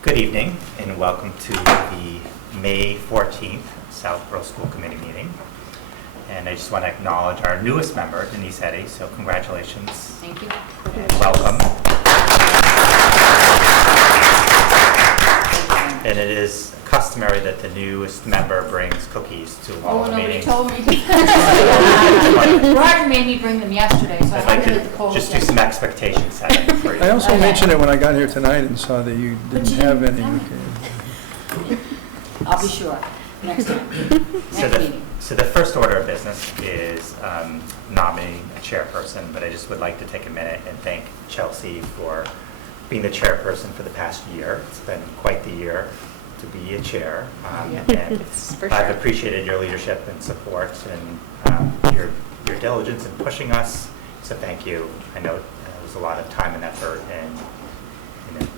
Good evening and welcome to the May 14th Southborough School Committee meeting. And I just want to acknowledge our newest member, Denise Eddy, so congratulations. Thank you. And welcome. And it is customary that the newest member brings cookies to all the meetings. Nobody told me. Roger made me bring them yesterday, so I'd I like wanted the to cold. just do some expectation setting for you. I also mentioned it when I got here tonight and saw that you didn't have any. I'll be sure, next time, next meeting. So the first order of business is nominating a chairperson, but I just would like to take a minute and thank Chelsea for being the chairperson for the past year. It's been quite the year to be a chair. And I've appreciated your leadership and support and your diligence in pushing us. So thank you. I know it was a lot of time and effort, and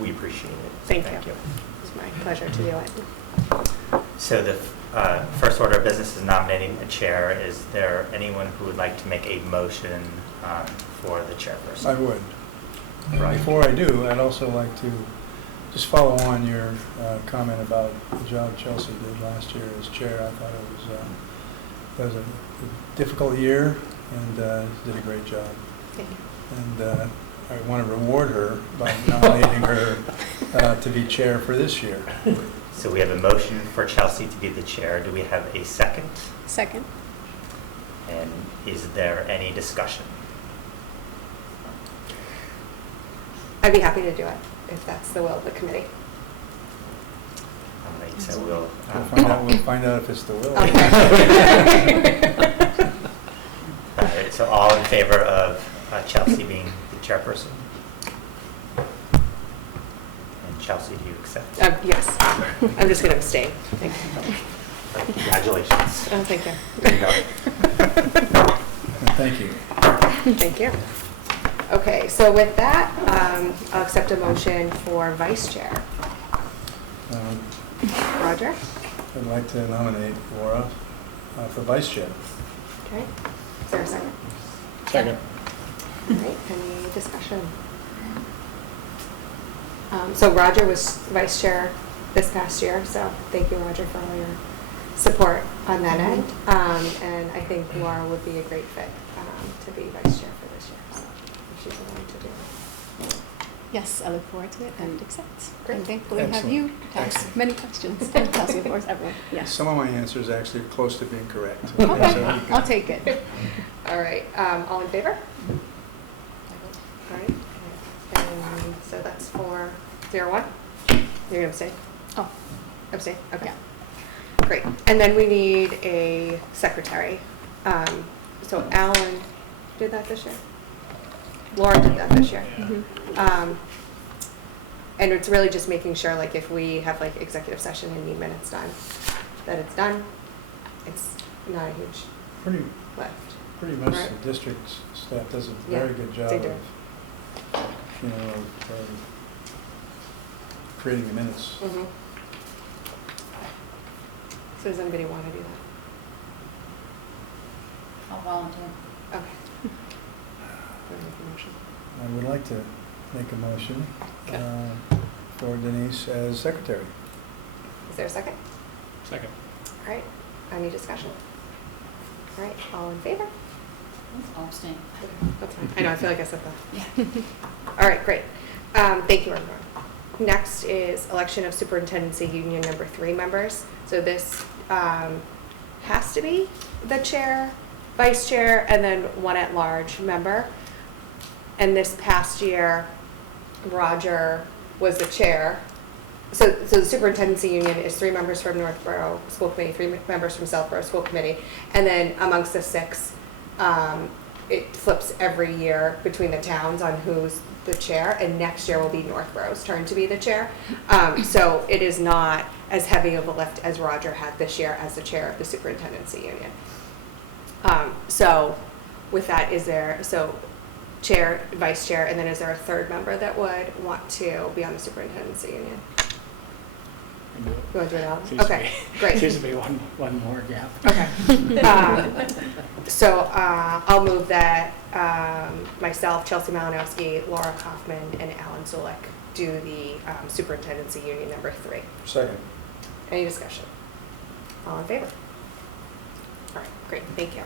we appreciate it. So Thank you. It's my pleasure to do it. So the first order of business is nominating a chair. Is there anyone who would like to make a motion for the chairperson? I would. Right. Before I do, I'd also like to just follow on your comment about the job Chelsea did last year as chair. I thought it was a difficult year and did a great job. Thank you. And I want to reward her by nominating her to be chair for this year. So we have a motion for Chelsea to be the chair. Do we have a second? Second. And is there any discussion? I'd be happy to do it if that's the will of the committee. All right, so we'll find out if it's the will. Okay. all right, so all in favor of Chelsea being the chairperson? And Chelsea, do you accept? Yes. I'm just going to abstain. Thank you. Congratulations. Oh, thank you. There you go. Thank you. Thank you. Okay, so with that, I'll accept a motion for vice chair. Roger? I'd like to nominate Laura for vice chair. Okay. Is there a second? Second. All right, any discussion? So Roger was vice chair this past year, so thank you, Roger, for all your support on that end. And I think Laura would be a great fit to be vice chair for this year, so if she's willing to do it. Yes, I look forward to it and accept. Great. And thankfully have Excellent. you to ask many questions. And Kelsey, of course, everyone. Yes. Some of my answers actually are close to being correct. Okay, So you can- I'll take it. All right, all in favor? All right, and so that's 4-0-1. You're gonna abstain? Oh, Abstain, okay. yeah. Great, and then we need a secretary. So Alan did that this year? Laura did that this year. And it's really just making sure, like, if we have like executive session and need minutes done, that it's done. It's not a huge Pretty lift. much Right. the district staff does a Yeah, very good job they of, do. Creating the minutes. So does anybody want to do that? I'll volunteer. Okay. Do I make a motion? I would like to make a motion Okay. for Denise as secretary. Is there a second? Second. All right, any discussion? All right, all in favor? I'll abstain. That's fine. I know, I feel like I said that. Yeah. All right, great. Thank you, everyone. Next is election of superintendency union number 3 members. So this has to be the chair, vice chair, and then one at-large member. And this past year, Roger was the chair. So the superintendency union is 3 members from Northborough School Committee, 3 members from Southborough School Committee, and then amongst the 6, it flips every year between the towns on who's the chair, and next year will be Northborough's turn to be the chair. So it is not as heavy of a lift as Roger had this year as the chair of the superintendency union. So with that, chair, vice chair, and then is there a 3rd member that would want to be on the superintendency union? You want to do it all? Okay, great. Seems to be one more gap. Okay. So I'll move that myself, Chelsea Malinowski, Laura Kaufman, and Alan Zulik do the superintendency union number 3. Second. Any discussion? All in favor? All right, great, thank you.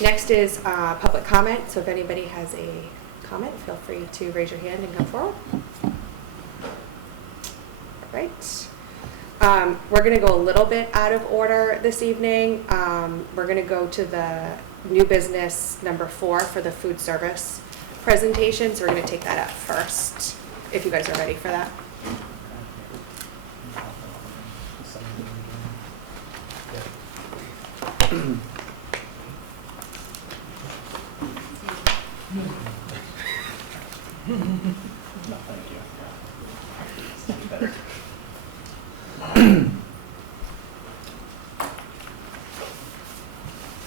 Next is public comment. So if anybody has a comment, feel free to raise your hand and come forward. All right. We're going to go a little bit out of order this evening. We're going to go to the new business number 4 for the food service presentation. So we're going to take that up first, if you guys are ready for that. No, thank you. Better.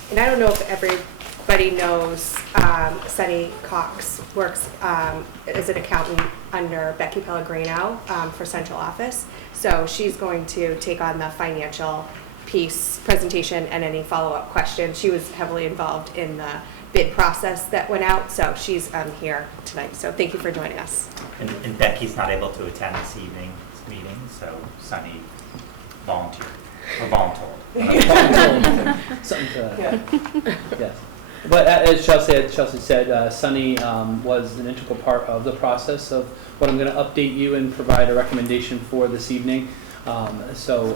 And I don't know if everybody knows, Sunny Cox works as an accountant under Becky Pellegrino for central office. So she's going to take on the financial piece presentation and any follow-up questions. She was heavily involved in the bid process that went out, so she's here tonight. So thank you for joining us. And Becky's not able to attend this evening's meeting, so Sunny volunteered, or voluntold. Something to that. Yes. But as Chelsea said, Sunny was an integral part of the process of what I'm going to update you and provide a recommendation for this evening. So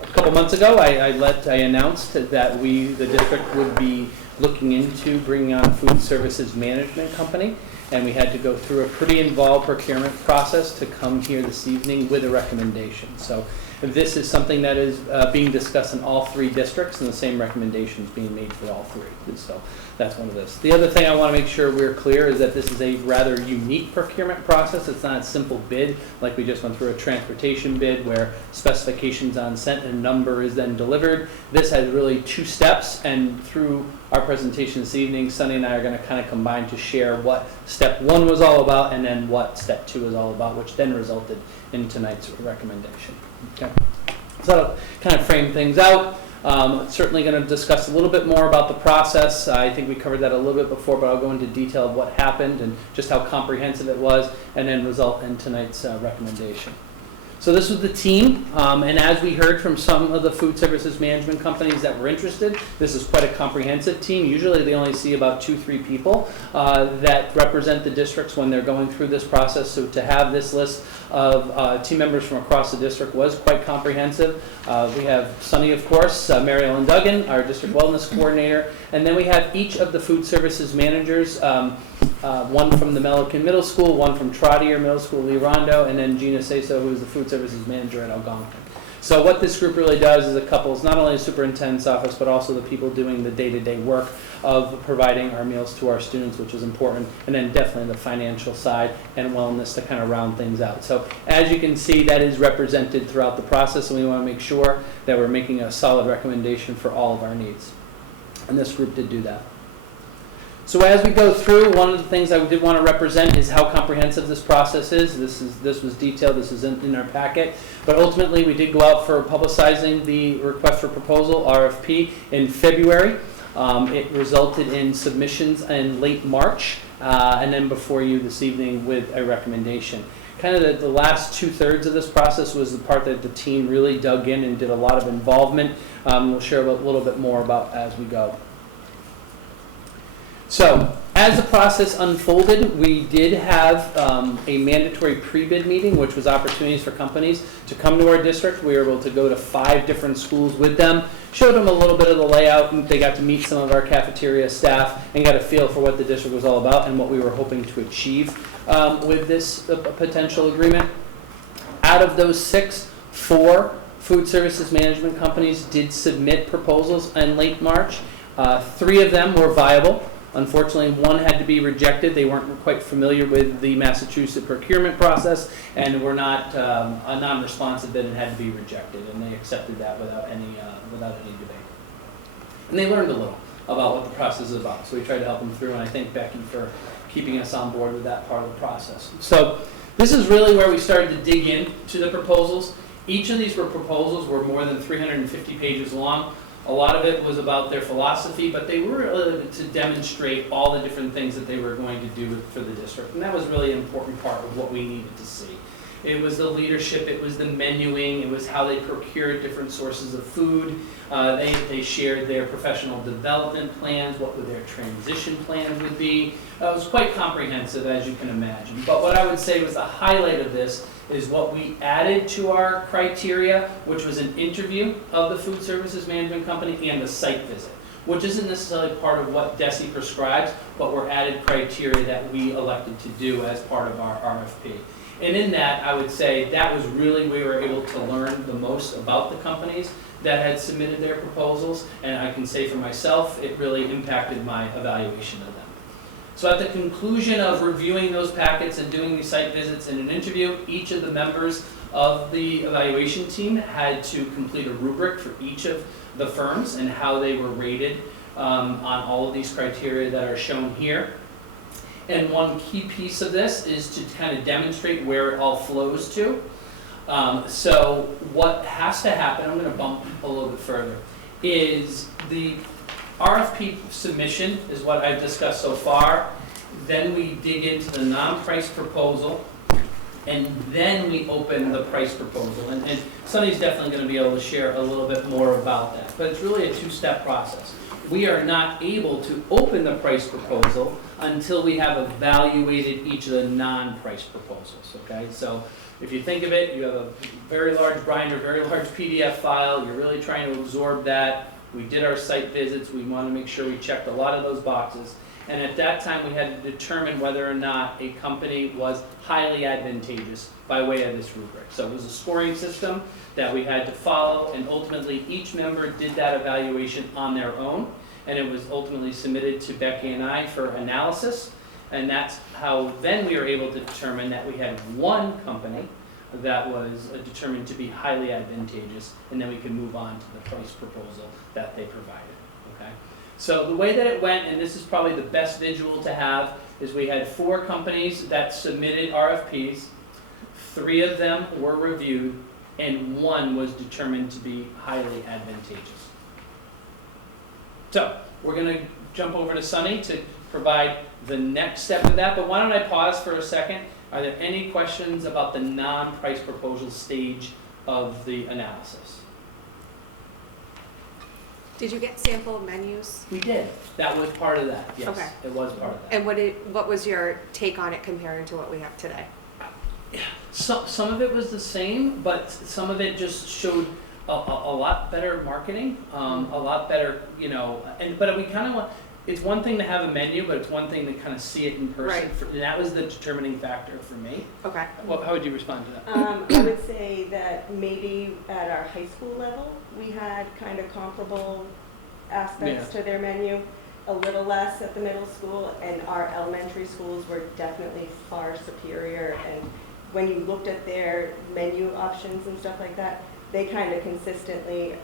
a couple months ago, I announced that the district would be looking into bringing on a food services management company, and we had to go through a pretty involved procurement process to come here this evening with a recommendation. So this is something that is being discussed in all 3 districts, and the same recommendation is being made for all 3. So that's one of those. The other thing I want to make sure we're clear is that this is a rather unique procurement process. It's not a simple bid like we just went through a transportation bid where specifications on sent and number is then delivered. This has really 2 steps, and through our presentation this evening, Sunny and I are going to kind of combine to share what step 1 was all about and then what step 2 is all about, which then resulted in tonight's recommendation. Okay. So that'll kind of frame things out. Certainly going to discuss a little bit more about the process. I think we covered that a little bit before, but I'll go into detail of what happened and just how comprehensive it was, and then result in tonight's recommendation. So this was the team, and as we heard from some of the food services management companies that were interested, this is quite a comprehensive team. Usually they only see about 2-3 people that represent the districts when they're going through this process. So to have this list of team members from across the district was quite comprehensive. We have Sunny, of course, Mary Ellen Duggan, our district wellness coordinator, and then we have each of the food services managers, one from the Melican Middle School, one from Trottier Middle School, Lee Rondo, and then Gina Seso, who is the food services manager at Algonquin. So what this group really does is it couples not only the superintendent's office, but also the people doing the day-to-day work of providing our meals to our students, which is important, and then definitely the financial side and wellness to kind of round things out. So as you can see, that is represented throughout the process, and we want to make sure that we're making a solid recommendation for all of our needs. And this group did do that. So as we go through, one of the things I did want to represent is how comprehensive this process is. This was detailed. This is in our packet. But ultimately, we did go out for publicizing the request for proposal, RFP, in February. It resulted in submissions in late March, and then before you this evening with a recommendation. Kind of the last 2/3 of this process was the part that the team really dug in and did a lot of involvement. We'll share a little bit more about as we go. So, as the process unfolded, we did have a mandatory pre-bid meeting, which was opportunities for companies to come to our district. We were able to go to 5 different schools with them, showed them a little bit of the layout, and they got to meet some of our cafeteria staff and got a feel for what the district was all about and what we were hoping to achieve with this potential agreement. Out of those 6, 4 food services management companies did submit proposals in late March. 3 of them were viable. Unfortunately, 1 had to be rejected. They weren't quite familiar with the Massachusetts procurement process and were not a non-responsive bid and had to be rejected. And they accepted that without any debate. And they learned a little about what the process is about. So we tried to help them through, and I thank Becky for keeping us on board with that part of the process. So this is really where we started to dig into the proposals. Each of these proposals were more than 350 pages long. A lot of it was about their philosophy, but they were to demonstrate all the different things that they were going to do for the district. And that was really an important part of what we needed to see. It was the leadership, it was the menuing, it was how they procured different sources of food. They shared their professional development plans, what would their transition plans would be. It was quite comprehensive, as you can imagine. But what I would say was the highlight of this is what we added to our criteria, which was an interview of the food services management company and the site visit, which isn't necessarily part of what DESI prescribes, but were added criteria that we elected to do as part of our RFP. And in that, I would say that was really, we were able to learn the most about the companies that had submitted their proposals, and I can say for myself, it really impacted my evaluation of them. So at the conclusion of reviewing those packets and doing the site visits and an interview, each of the members of the evaluation team had to complete a rubric for each of the firms and how they were rated on all of these criteria that are shown here. And one key piece of this is to kind of demonstrate where it all flows to. So what has to happen, I'm going to bump a little bit further, is the RFP submission is what I've discussed so far. Then we dig into the non-price proposal, and then we open the price proposal. And Sunny's definitely going to be able to share a little bit more about that. But it's really a two-step process. We are not able to open the price proposal until we have evaluated each of the non-price proposals, okay? So if you think of it, you have a very large binder, very large PDF file, you're really trying to absorb that. We did our site visits, we want to make sure we checked a lot of those boxes. And at that time, we had to determine whether or not a company was highly advantageous by way of this rubric. So it was a scoring system that we had to follow, and ultimately each member did that evaluation on their own, and it was ultimately submitted to Becky and I for analysis, and that's how then we were able to determine that we had one company that was determined to be highly advantageous, and then we can move on to the price proposal that they provided, okay? So the way that it went, and this is probably the best visual to have, is we had 4 companies that submitted RFPs, 3 of them were reviewed, and 1 was determined to be highly advantageous. So we're going to jump over to Sunny to provide the next step of that, but why don't I pause for a second? Are there any questions about the non-price proposal stage of the analysis? Did you get sample menus? We did. That was part of that, yes. Okay. It was part of that. And what was your take on it compared to what we have today? Some of it was the same, but some of it just showed a lot better marketing, a lot better, but we kind of want, it's one thing to have a menu, but it's one thing to kind of see it in person. Right. And that was the determining factor for me. Okay. Well, how would you respond to that? I would say that maybe at our high school level, we had kind of comparable aspects to their menu, a little less at the middle school, and our elementary schools were definitely far superior. And when you looked at their menu options and stuff like that, they kind of consistently,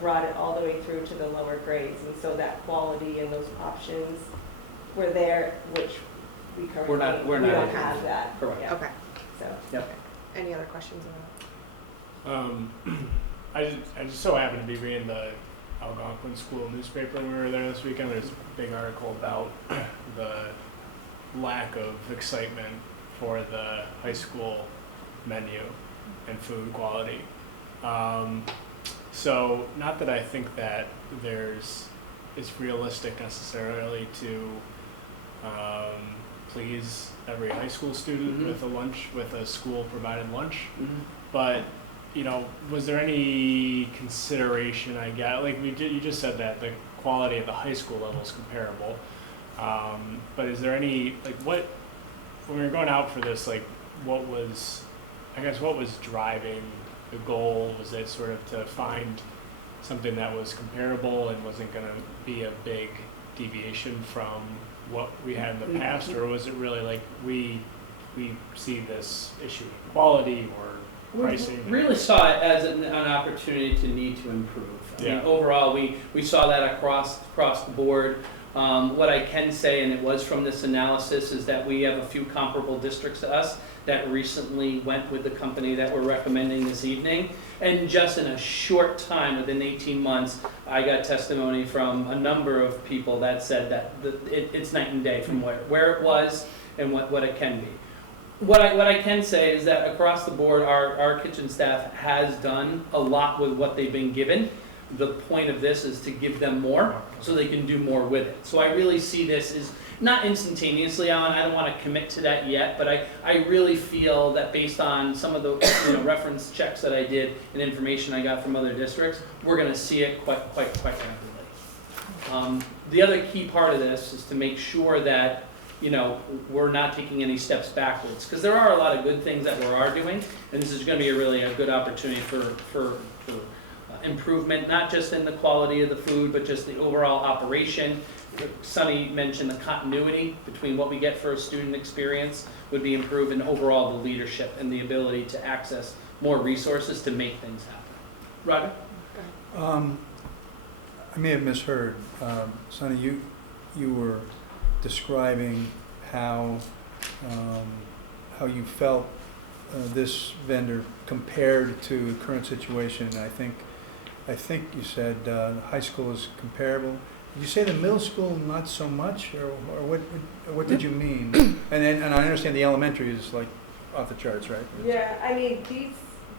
brought it all the way through to the lower grades. And so that quality and those options were there, which we currently we're not don't have that. Correct. Yeah. Okay. So. Yep. Any other questions on I just so happened to be reading the Algonquin School newspaper when we were there this weekend. There's a big article about the lack of excitement for the high school menu and food quality. So not that I think that it's realistic necessarily to please every high school student with a school provided lunch, but was there any consideration? I guess you just said that the quality at the high school level is comparable, but is there any when we were going out for this, what was driving the goal? Was it sort of to find something that was comparable and wasn't going to be a big deviation from what we had in the past, or was it really we see this issue of quality or pricing? We really saw it as an opportunity to need to improve. I mean, overall, we saw that across the board. What I can say, and it was from this analysis, is that we have a few comparable districts to us that recently went with the company that we're recommending this evening. And just in a short time, within 18 months, I got testimony from a number of people that said that it's night and day from where it was and what it can be. What I can say is that across the board, our kitchen staff has done a lot with what they've been given. The point of this is to give them more so they can do more with it. So I really see this as not instantaneously, Alan, I don't want to commit to that yet, but I really feel that based on some of the reference checks that I did and information I got from other districts, we're going to see it quite rapidly. The other key part of this is to make sure that we're not taking any steps backwards, because there are a lot of good things that we are doing, and this is going to be really a good opportunity for improvement, not just in the quality of the food, but just the overall operation. Sunny mentioned the continuity between what we get for a student experience would be improved, and overall the leadership and the ability to access more resources to make things happen. Roger? I may have misheard. Sonny, you were describing how you felt this vendor compared to the current situation. I think you said high school is comparable. Did you say the middle school not so much, or what did you mean? And I understand the elementary is like off the charts, right? Yeah, I mean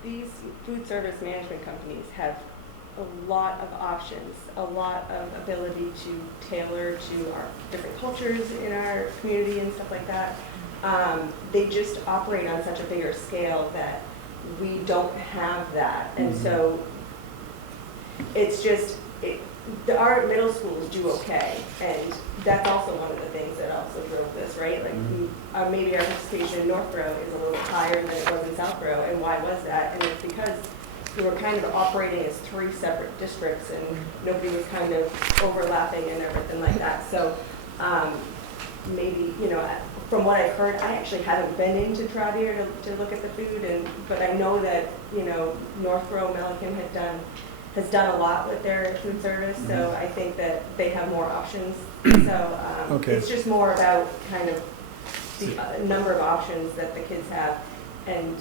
these food service management companies have a lot of options, a lot of ability to tailor to our different cultures in our community and stuff like that. They just operate on such a bigger scale that we don't have that, and so it's just our middle schools do okay, and that's also one of the things that also drove this, right? Like maybe our participation in Northborough is a little bit higher than it was in Southborough, and why was that? And it's because we were kind of operating as 3 separate districts, and nobody was kind of overlapping and everything like that. So maybe, from what I've heard, I actually haven't been into Travier to look at the food, but I know that, Northborough, Milliken has done a lot with their food service, so I think that they have more options. So it's just more about kind of the number of options that the kids have, and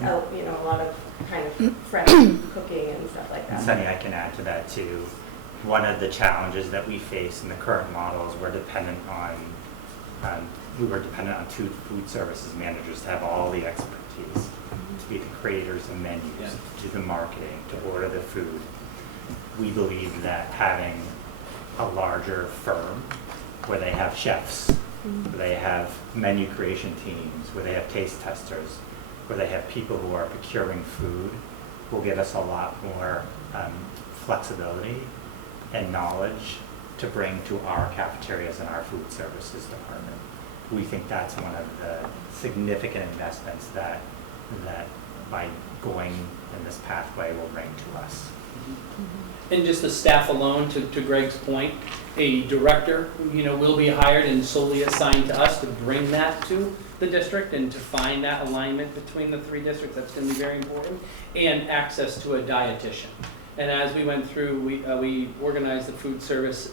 a lot of kind of fresh cooking and stuff like that. Sunny, I can add to that too. One of the challenges that we face in the current model is we were dependent on 2 food services managers to have all the expertise, to be the creators of menus, to do the marketing, to order the food. We believe that having a larger firm where they have chefs, where they have menu creation teams, where they have taste testers, where they have people who are procuring food, will give us a lot more flexibility and knowledge to bring to our cafeterias and our food services department. We think that's one of the significant investments that by going in this pathway will bring to us. And just the staff alone, to Greg's point, a director, will be hired and solely assigned to us to bring that to the district and to find that alignment between the 3 districts. That's going to be very important. And access to a dietitian. And as we went through, we organized the food service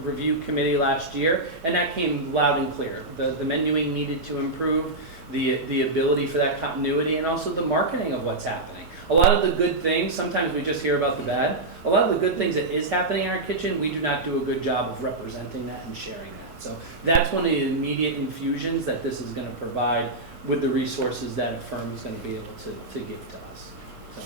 review committee last year, and that came loud and clear. The menuing needed to improve, the ability for that continuity, and also the marketing of what's happening. A lot of the good things, sometimes we just hear about the bad. A lot of the good things that is happening in our kitchen, we do not do a good job of representing that and sharing that. So that's one of the immediate infusions that this is going to provide with the resources that a firm is going to be able to give to us. So,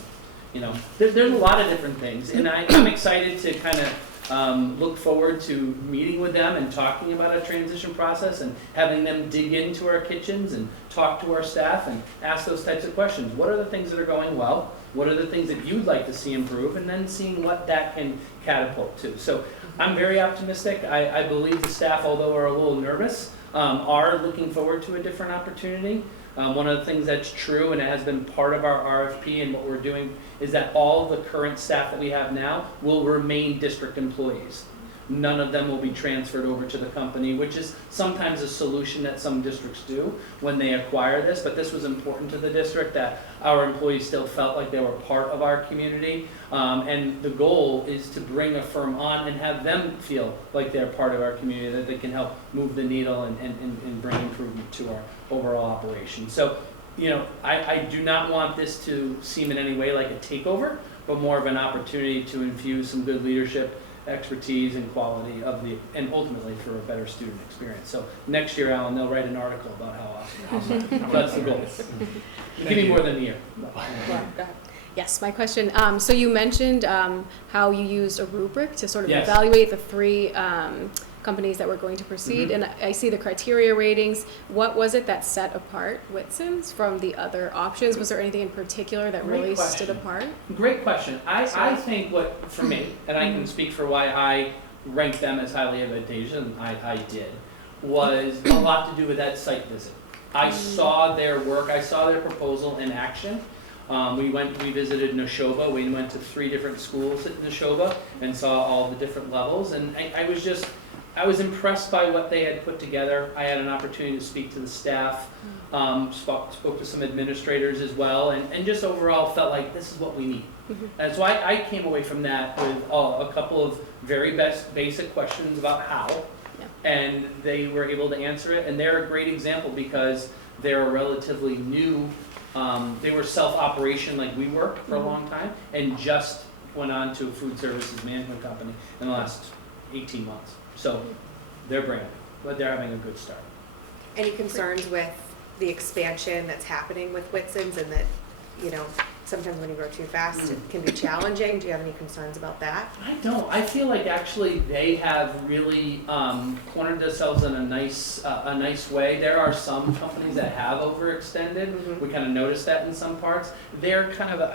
there's a lot of different things, and I'm excited to kind of look forward to meeting with them and talking about a transition process and having them dig into our kitchens and talk to our staff and ask those types of questions. What are the things that are going well? What are the things that you'd like to see improve? And then seeing what that can catapult to. So I'm very optimistic. I believe the staff, although are a little nervous, are looking forward to a different opportunity. One of the things that's true, and it has been part of our RFP and what we're doing, is that all the current staff that we have now will remain district employees. None of them will be transferred over to the company, which is sometimes a solution that some districts do when they acquire this, but this was important to the district that our employees still felt like they were part of our community. And the goal is to bring a firm on and have them feel like they're part of our community, that they can help move the needle and bring improvement to our overall operation. So, you know, I do not want this to seem in any way like a takeover, but more of an opportunity to infuse some good leadership, expertise, and quality and ultimately for a better student experience. So next year, Alan, they'll write an article about how awesome. That's the goal. Give me more than a year. Yes, my question. So you mentioned how you used a rubric to sort of Yes. evaluate the 3 companies that were going to proceed, Mhm. and I see the criteria ratings. What was it that set apart Whitson's from the other options? Was there anything in particular that Great really question. stood apart? Great question. I think what, for me, and I can speak for why I ranked them as highly advantageous, and I did, was a lot to do with that site visit. I saw their work, I saw their proposal in action. We visited Neshoba, we went to 3 different schools at Neshoba and saw all the different levels, and I was impressed by what they had put together. I had an opportunity to speak to the staff, spoke to some administrators as well, and just overall felt like this is what we need. And so I came away from that with a couple of very basic questions about how, and they were able to answer it. And they're a great example because they're a relatively new, they were self-operation like we worked for a long time, and just went on to a food services management company in the last 18 months. So they're brand new, but they're having a good start. Any concerns with the expansion that's happening with Whitson's, and that, you know, sometimes when you grow too fast, it can be challenging? Do you have any concerns about that? I don't. I feel like actually they have really cornered themselves in a nice way. There are some companies that have overextended. We kind of noticed that in some parts. They're kind of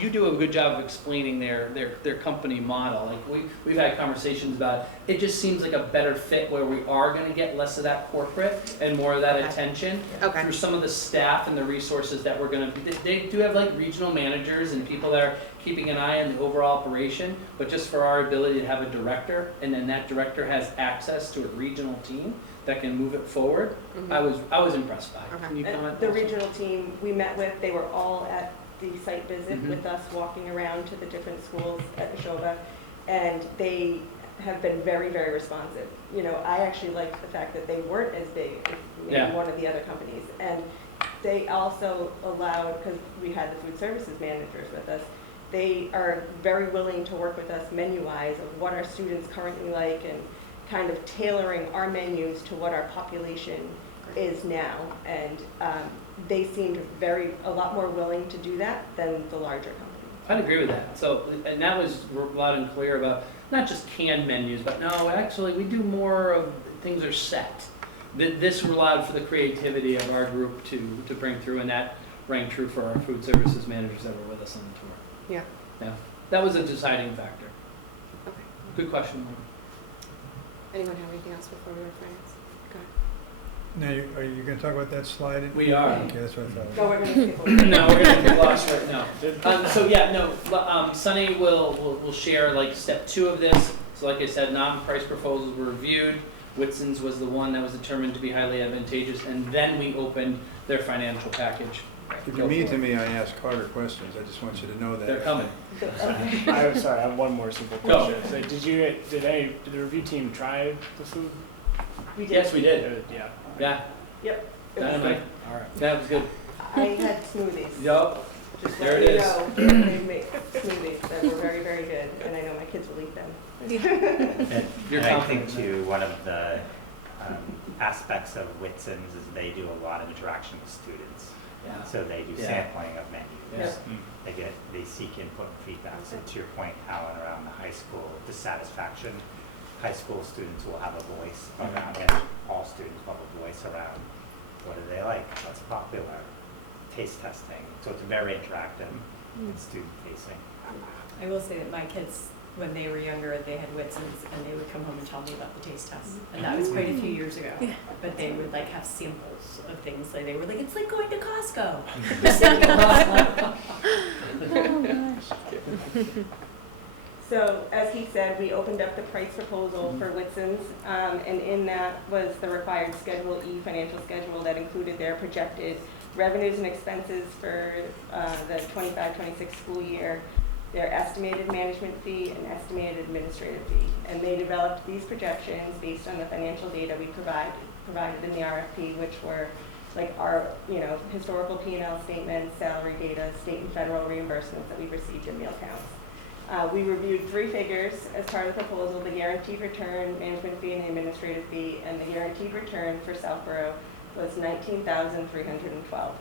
you do a good job of explaining their company model. Like we've had conversations about it. Just seems like a better fit where we are going to get less of that corporate and more of that attention through some of the staff and the resources that we're going to. They do have like regional managers and people that are keeping an eye on the overall operation, but just for our ability to have a director, and then that director has access to a regional team that can move it forward. I was impressed by it. Can you comment? The regional team we met with, they were all at the site visit with us, walking around to the different schools at Neshoba, and they have been very, very responsive. You know, I actually liked the fact that they weren't as big as maybe one of the other companies, and they also allowed, because we had the food services managers with us, they are very willing to work with us menu-wise of what our students currently like, and kind of tailoring our menus to what our population is now, and they seemed a lot more willing to do that than the larger companies. I'd agree with that. So, and that was loud and clear about not just canned menus, but no, actually we do more of things are set. This allowed for the creativity of our group to bring through, and that rang true for our food services managers that were with us on the tour. Yeah. That was a deciding factor. Okay. Good question. Anyone have anything else before we were friends? Go ahead. Now, are you going to talk about that slide? We are. Okay, that's what I thought. No, we're going to skip over. No, we're gonna get lost right now. So yeah, no. Sunny will share like step 2 of this. So like I said, non-price proposals were reviewed. Whitson's was the one that was determined to be highly advantageous, and then we opened their financial package. If you mean to me, I ask harder questions. I just want you to know that. They're coming. I'm sorry, I have one more simple Go. question. So did the review team try the food? We did. Yes, we did. Yeah. Yeah. Yep. It was Dynamite. All right. That was good. I had smoothies. Yup. Just There let it you is. know, they make smoothies that were very, very good, and I know my kids will eat them. And You're I confident think too, one of the aspects of Whitson's is they do a lot of interaction with students. Yeah. So they do Yeah. sampling of menus. Yeah. They seek input and feedback. So to your point, Alan, around the high school dissatisfaction, high school students will have a voice around, and all students will have a voice around what do they like, what's popular, taste testing. So it's very interactive and student facing. I will say that my kids, when they were younger, they had Whitson's, and they would come home and tell me about the taste test. And that was quite a few years ago. But they would like have samples of things. Like they were like, it's like going to Costco. Oh gosh. So as he said, we opened up the price proposal for Whitson's, and in that was the required Schedule E financial schedule that included their projected revenues and expenses for the 25-26 school year, their estimated management fee and estimated administrative fee. And they developed these projections based on the financial data we provided in the RFP, which were like our, historical P&L statements, salary data, state and federal reimbursements that we received in meal counts. We reviewed 3 figures as part of the proposal: the guaranteed return, management fee, and the administrative fee. And the guaranteed return for Southborough was $19,312.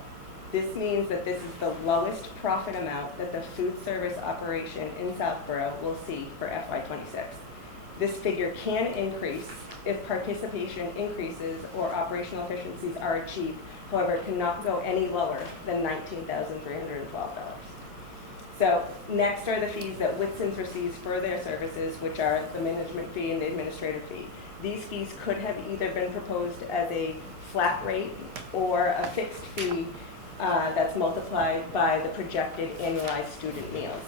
This means that this is the lowest profit amount that the food service operation in Southborough will see for FY26. This figure can increase if participation increases or operational efficiencies are achieved. However, it cannot go any lower than $19,312. So next are the fees that Whitson's receives for their services, which are the management fee and the administrative fee. These fees could have either been proposed as a flat rate or a fixed fee that's multiplied by the projected annualized student meals.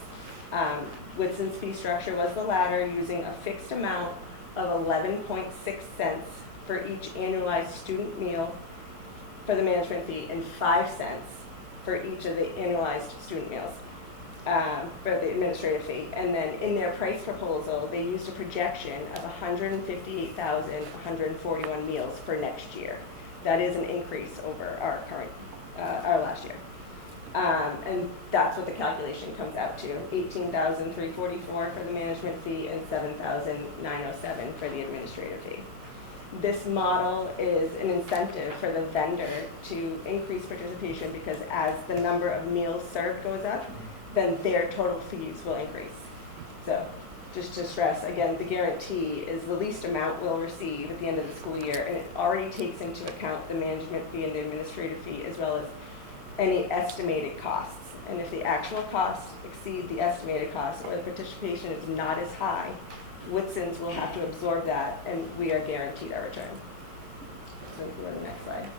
Whitson's fee structure was the latter, using a fixed amount of 11.6 cents for each annualized student meal for the management fee and 5 cents for each of the annualized student meals for the administrative fee. And then in their price proposal, they used a projection of 158,141 meals for next year. That is an increase over our last year. And that's what the calculation comes out to: 18,344 for the management fee and 7,907 for the administrative fee. This model is an incentive for the vendor to increase participation, because as the number of meals served goes up, then their total fees will increase. So just to stress, again, the guarantee is the least amount we'll receive at the end of the school year, and it already takes into account the management fee and the administrative fee, as well as any estimated costs. And if the actual costs exceed the estimated costs, or the participation is not as high, Whitson's will have to absorb that, and we are guaranteed our return. So we can go to the next slide.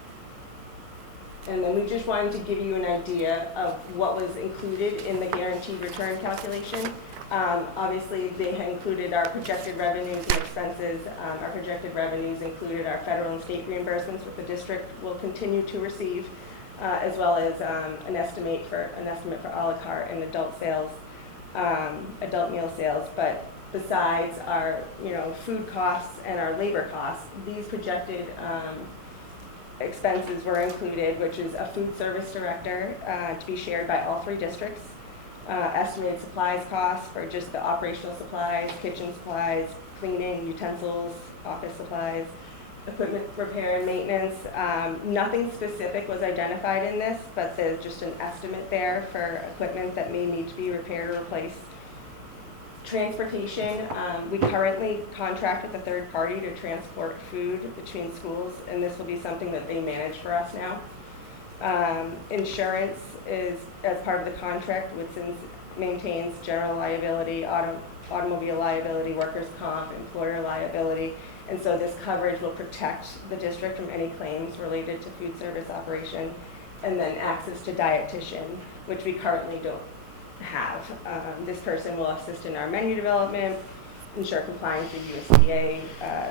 And then we just wanted to give you an idea of what was included in the guaranteed return calculation. Obviously, they had included our projected revenues and expenses. Our projected revenues included our federal and state reimbursements, which the district will continue to receive, as well as an estimate for a la carte and adult meal sales. But besides our food costs and our labor costs, these projected expenses were included, which is a food service director to be shared by all 3 districts, estimated supplies costs for just the operational supplies, kitchen supplies, cleaning, utensils, office supplies, equipment repair and maintenance. Nothing specific was identified in this, but there's just an estimate there for equipment that may need to be repaired or replaced. Transportation, we currently contract with a third party to transport food between schools, and this will be something that they manage for us now. Insurance is, as part of the contract, Whitson's maintains general liability, automobile liability, workers' comp, employer liability, and so this coverage will protect the district from any claims related to food service operation. And then access to dietitian, which we currently don't have. This person will assist in our menu development, ensure compliance with USDA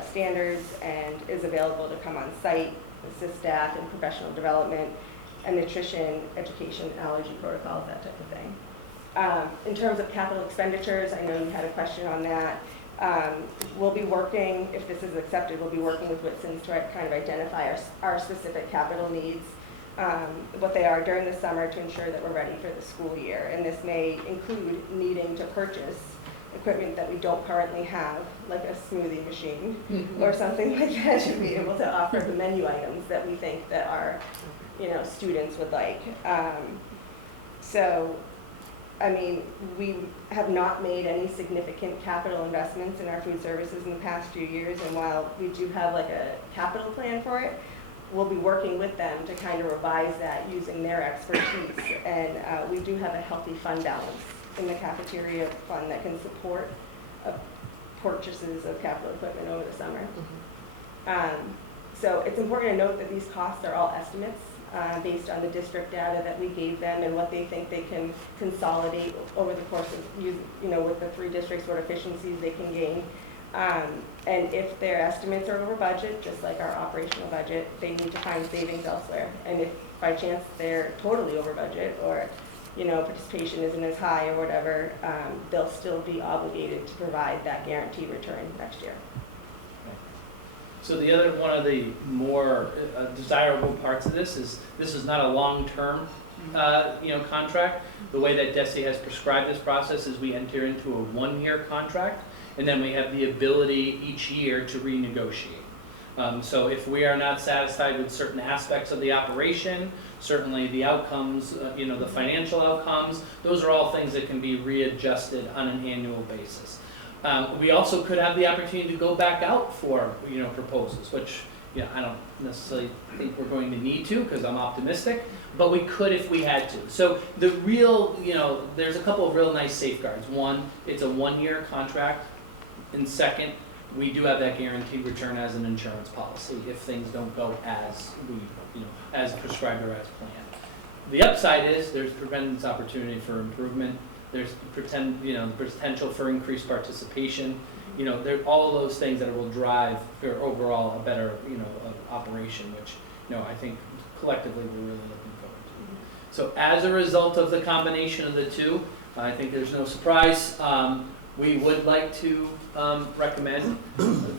standards, and is available to come on site, assist staff in professional development, and nutrition, education, allergy protocols, that type of thing. In terms of capital expenditures, I know you had a question on that. We'll be working, if this is accepted, we'll be working with Whitson's to kind of identify our specific capital needs, what they are during the summer, to ensure that we're ready for the school year. And this may include needing to purchase equipment that we don't currently have, like a smoothie machine or something like that, to be able to offer the menu items that we think that our students would like. So, I mean, we have not made any significant capital investments in our food services in the past few years, and while we do have like a capital plan for it, we'll be working with them to kind of revise that using their expertise. And we do have a healthy fund balance in the cafeteria fund that can support purchases of capital equipment over the summer. So it's important to note that these costs are all estimates. based on the district data that we gave them and what they think they can consolidate over the course of, with the 3 districts, what efficiencies they can gain. And if their estimates are over budget, just like our operational budget, they need to find savings elsewhere. And if by chance they're totally over budget, or participation isn't as high or whatever, they'll still be obligated to provide that guaranteed return next year. So the other, one of the more desirable parts of this is not a long-term, contract. The way that DESE has prescribed this process is we enter into a 1-year contract, and then we have the ability each year to renegotiate. So if we are not satisfied with certain aspects of the operation, certainly the outcomes, the financial outcomes, those are all things that can be readjusted on an annual basis. We also could have the opportunity to go back out for, proposals, which, I don't necessarily think we're going to need to, because I'm optimistic, but we could if we had to. So the real, there's a couple of real nice safeguards. One, it's a 1-year contract, and second, we do have that guaranteed return as an insurance policy if things don't go as we, as prescribed or as planned. The upside is there's tremendous opportunity for improvement. There's the potential for increased participation. There all of those things that will drive for overall a better, operation, which, I think collectively we're really looking forward to. So as a result of the combination of the two, I think there's no surprise. We would like to recommend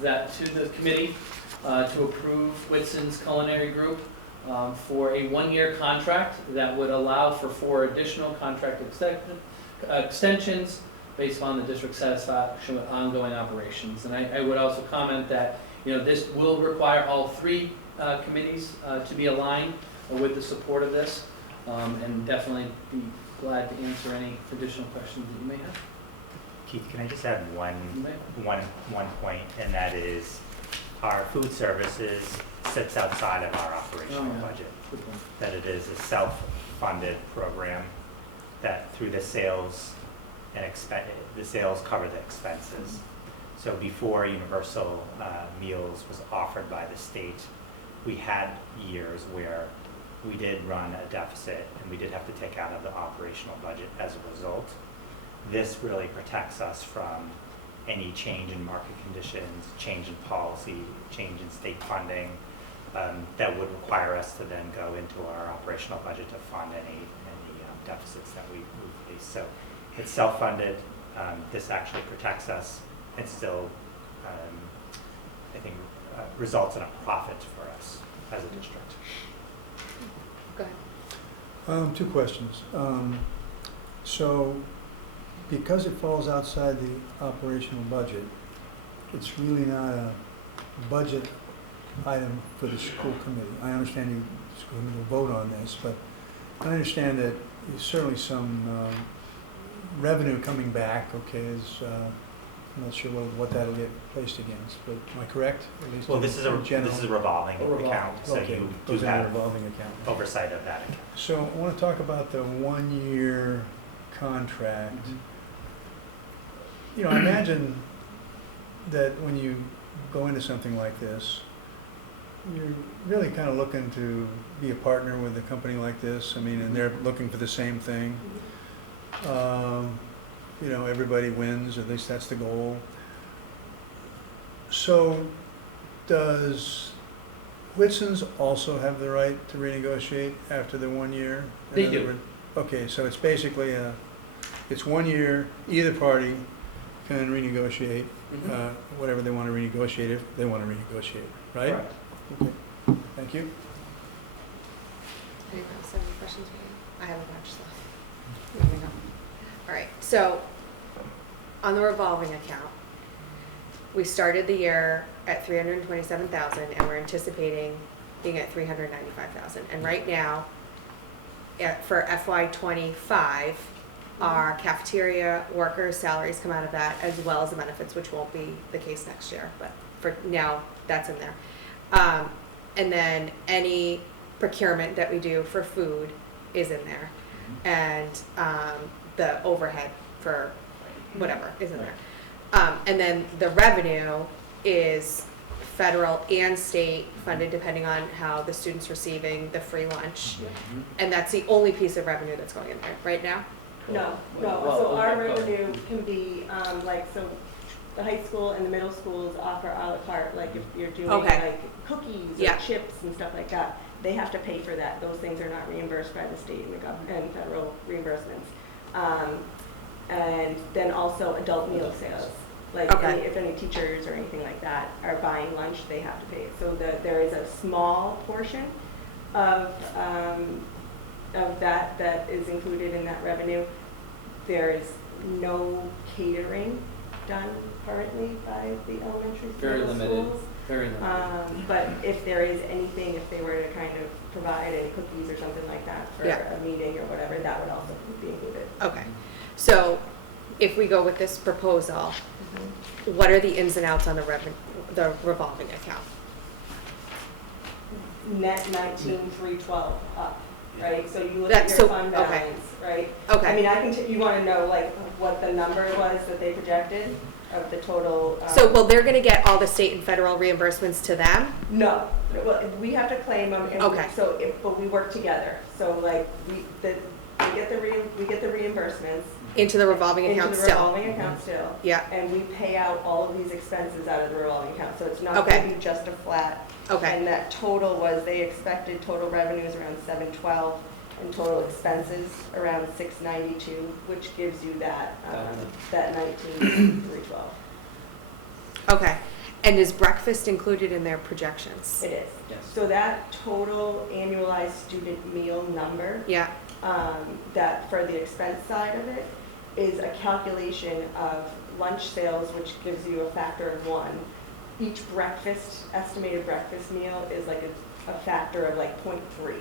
that to the committee to approve Whitson's Culinary Group for a 1-year contract that would allow for 4 additional contract extensions based on the district's satisfaction with ongoing operations. And I would also comment that this will require all 3 committees to be aligned with the support of this, and definitely be glad to answer any additional questions that you may have. Keith, can I just add one point, and that is our food services sits outside of our operational budget. That it is a self-funded program that through the sales the sales cover the expenses. So before universal meals was offered by the state, we had years where we did run a deficit and we did have to take out of the operational budget as a result. This really protects us from any change in market conditions, change in policy, change in state funding, that would require us to then go into our operational budget to fund any deficits that we face. So it's self-funded. This actually protects us and still, I think, results in a profit for us as a district. Go ahead. 2 questions. So because it falls outside the operational budget, it's really not a budget item for the school committee. I understand the school committee will vote on this, but I understand that there's certainly some revenue coming back, is, I'm not sure what that'll get placed against, but am I correct? At least Well, this is a revolving account, so Okay, you goes do in a have revolving account. oversight of that account. So I want to talk about the 1-year contract. I imagine that when you go into something like this, you're really kind of looking to be a partner with a company like this. And they're looking for the same thing. Everybody wins, at least that's the goal. So does Whitson's also have the right to renegotiate after the 1 year? They do. Okay, so it's basically it's 1 year, either party can renegotiate whatever they want to renegotiate if they want to renegotiate, right? Correct. Okay, thank you. Anyone else have any questions for me? I have a bunch stuff. All right, so on the revolving account, we started the year at 327,000 and we're anticipating being at 395,000. And right now, for FY25, our cafeteria workers' salaries come out of that, as well as the benefits, which won't be the case next year, but for now, that's in there. And then any procurement that we do for food is in there. And the overhead for whatever is in there. And then the revenue is federal and state funded, depending on how the student's receiving the free lunch. And that's the only piece of revenue that's going in there right now? No, Well, so our okay, go ahead. revenue can be, so the high school and the middle schools offer à la carte, like if you're doing Okay. like cookies Yeah. or chips and stuff like that, they have to pay for that. Those things are not reimbursed by the state and and federal reimbursements. And then also adult meal sales. Like Okay. if any teachers or anything like that are buying lunch, they have to pay it. So there is a small portion of that is included in that revenue. There is no catering done currently by the elementary Very middle limited. schools. Very limited. But if there is anything, if they were to kind of provide any cookies or something like that for Yeah. a meeting or whatever, that would also be included. Okay, so if we go with this proposal, what are the ins and outs on the revolving account? Net 19,312 up, right? So you look That's at your so- fund okay. balance, right? Okay. I mean, you want to know like what the number was that they projected of the total? So, well, they're gonna get all the state and federal reimbursements to them? No, well, we have to claim them. And Okay. but we work together. So like we get the reimbursements Into the revolving into account the still? revolving account still. Yeah, And we pay out all of these expenses out of the revolving account. So it's not Okay. going to be just a flat. okay, And that total was, they expected total revenues around 712 and total expenses around 692, which gives you that 19,312. okay. And is breakfast included in their projections? It is. Yes. So that total annualized student meal number, Yeah, that for the expense side of it, is a calculation of lunch sales, which gives you a factor of 1. Each estimated breakfast meal is like a factor of like 0.3.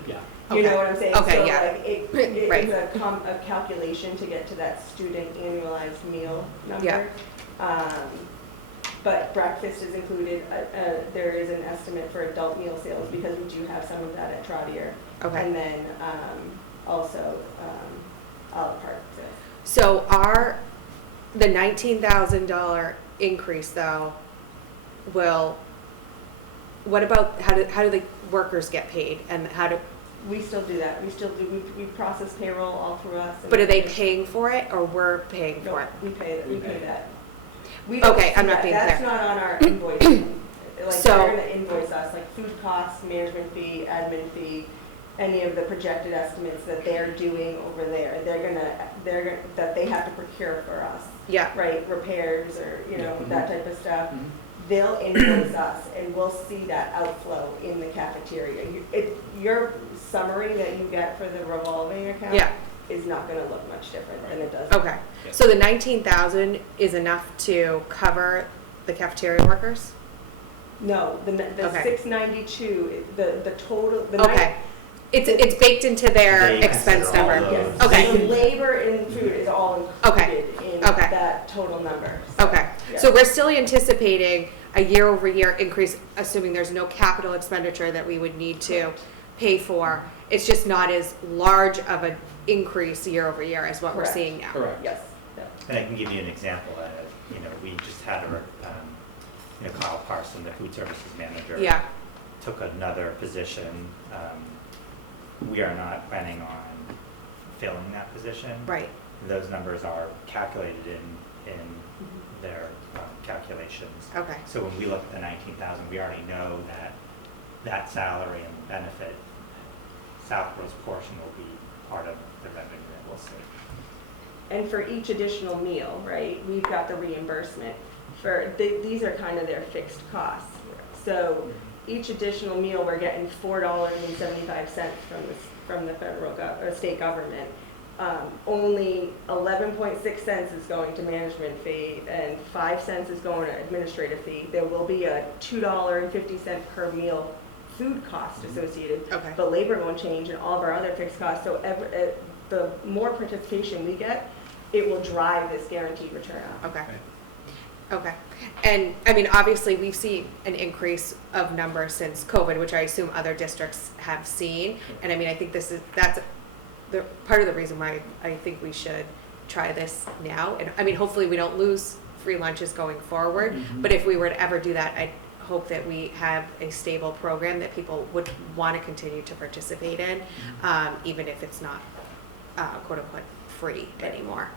Yeah. You know what I'm saying? Okay, So yeah. like Right. it's a calculation to get to that student annualized meal number. Yeah. But breakfast is included. There is an estimate for adult meal sales because we do have some of that at Trotter. okay. And then also a la carte sales. So the $19,000 increase though, what about, how do the workers get paid and We still do that. We process payroll all through us. and but are they we- paying for it or we're paying No, for it? we pay We that. pay. We don't Okay, see I'm not that. being That's clear. not on our invoicing. Like, So- they're gonna invoice us, like food costs, management fee, admin fee, any of the projected estimates that they're doing over there. That they have to procure for us, Yeah, right? Repairs or, Yeah. that type of stuff. Mhm. They'll invoice us and we'll see that outflow in the cafeteria. Your summary that you get for the revolving account yeah, is not gonna look much different than it does. okay. Yeah. So the 19,000 is enough to cover the cafeteria workers? No, the Okay. 692, the total, Okay. It's baked into their They expense consider all number? those. Okay. The labor and food is all Okay. included in Okay. that total number. So, Okay, yeah. so we're still anticipating a year-over-year increase, assuming there's no capital expenditure that we would need to pay for. It's just not as large of an increase year-over-year as what we're Correct. seeing now. Correct. Yes. Yeah. And I can give you an example. We just had Kyle Parson, the food services manager, Yeah, took another position. We are not planning on filling that position. right, Those numbers are calculated in their calculations. okay, So when we look at the 19,000, we already know that salary and benefit, Southborough's portion will be part of the revenue that we'll see. And for each additional meal, right, we've got the reimbursement. These are kind of their fixed costs. So each additional meal, we're getting $4.75 from the federal or state government. Only 11.6 cents is going to management fee and 5 cents is going to administrative fee. There will be a $2.50 per meal food cost associated, okay, but labor won't change and all of our other fixed costs. So the more participation we get, it will drive this guaranteed return up. okay. Okay, and I mean, obviously, we've seen an increase of numbers since COVID, which I assume other districts have seen. And I mean, I think that's part of the reason why I think we should try this now. And I mean, hopefully we don't lose free lunches going forward, Mhm. but if we were to ever do that, I hope that we have a stable program that people would want to continue to participate in, even if it's not quote unquote free anymore.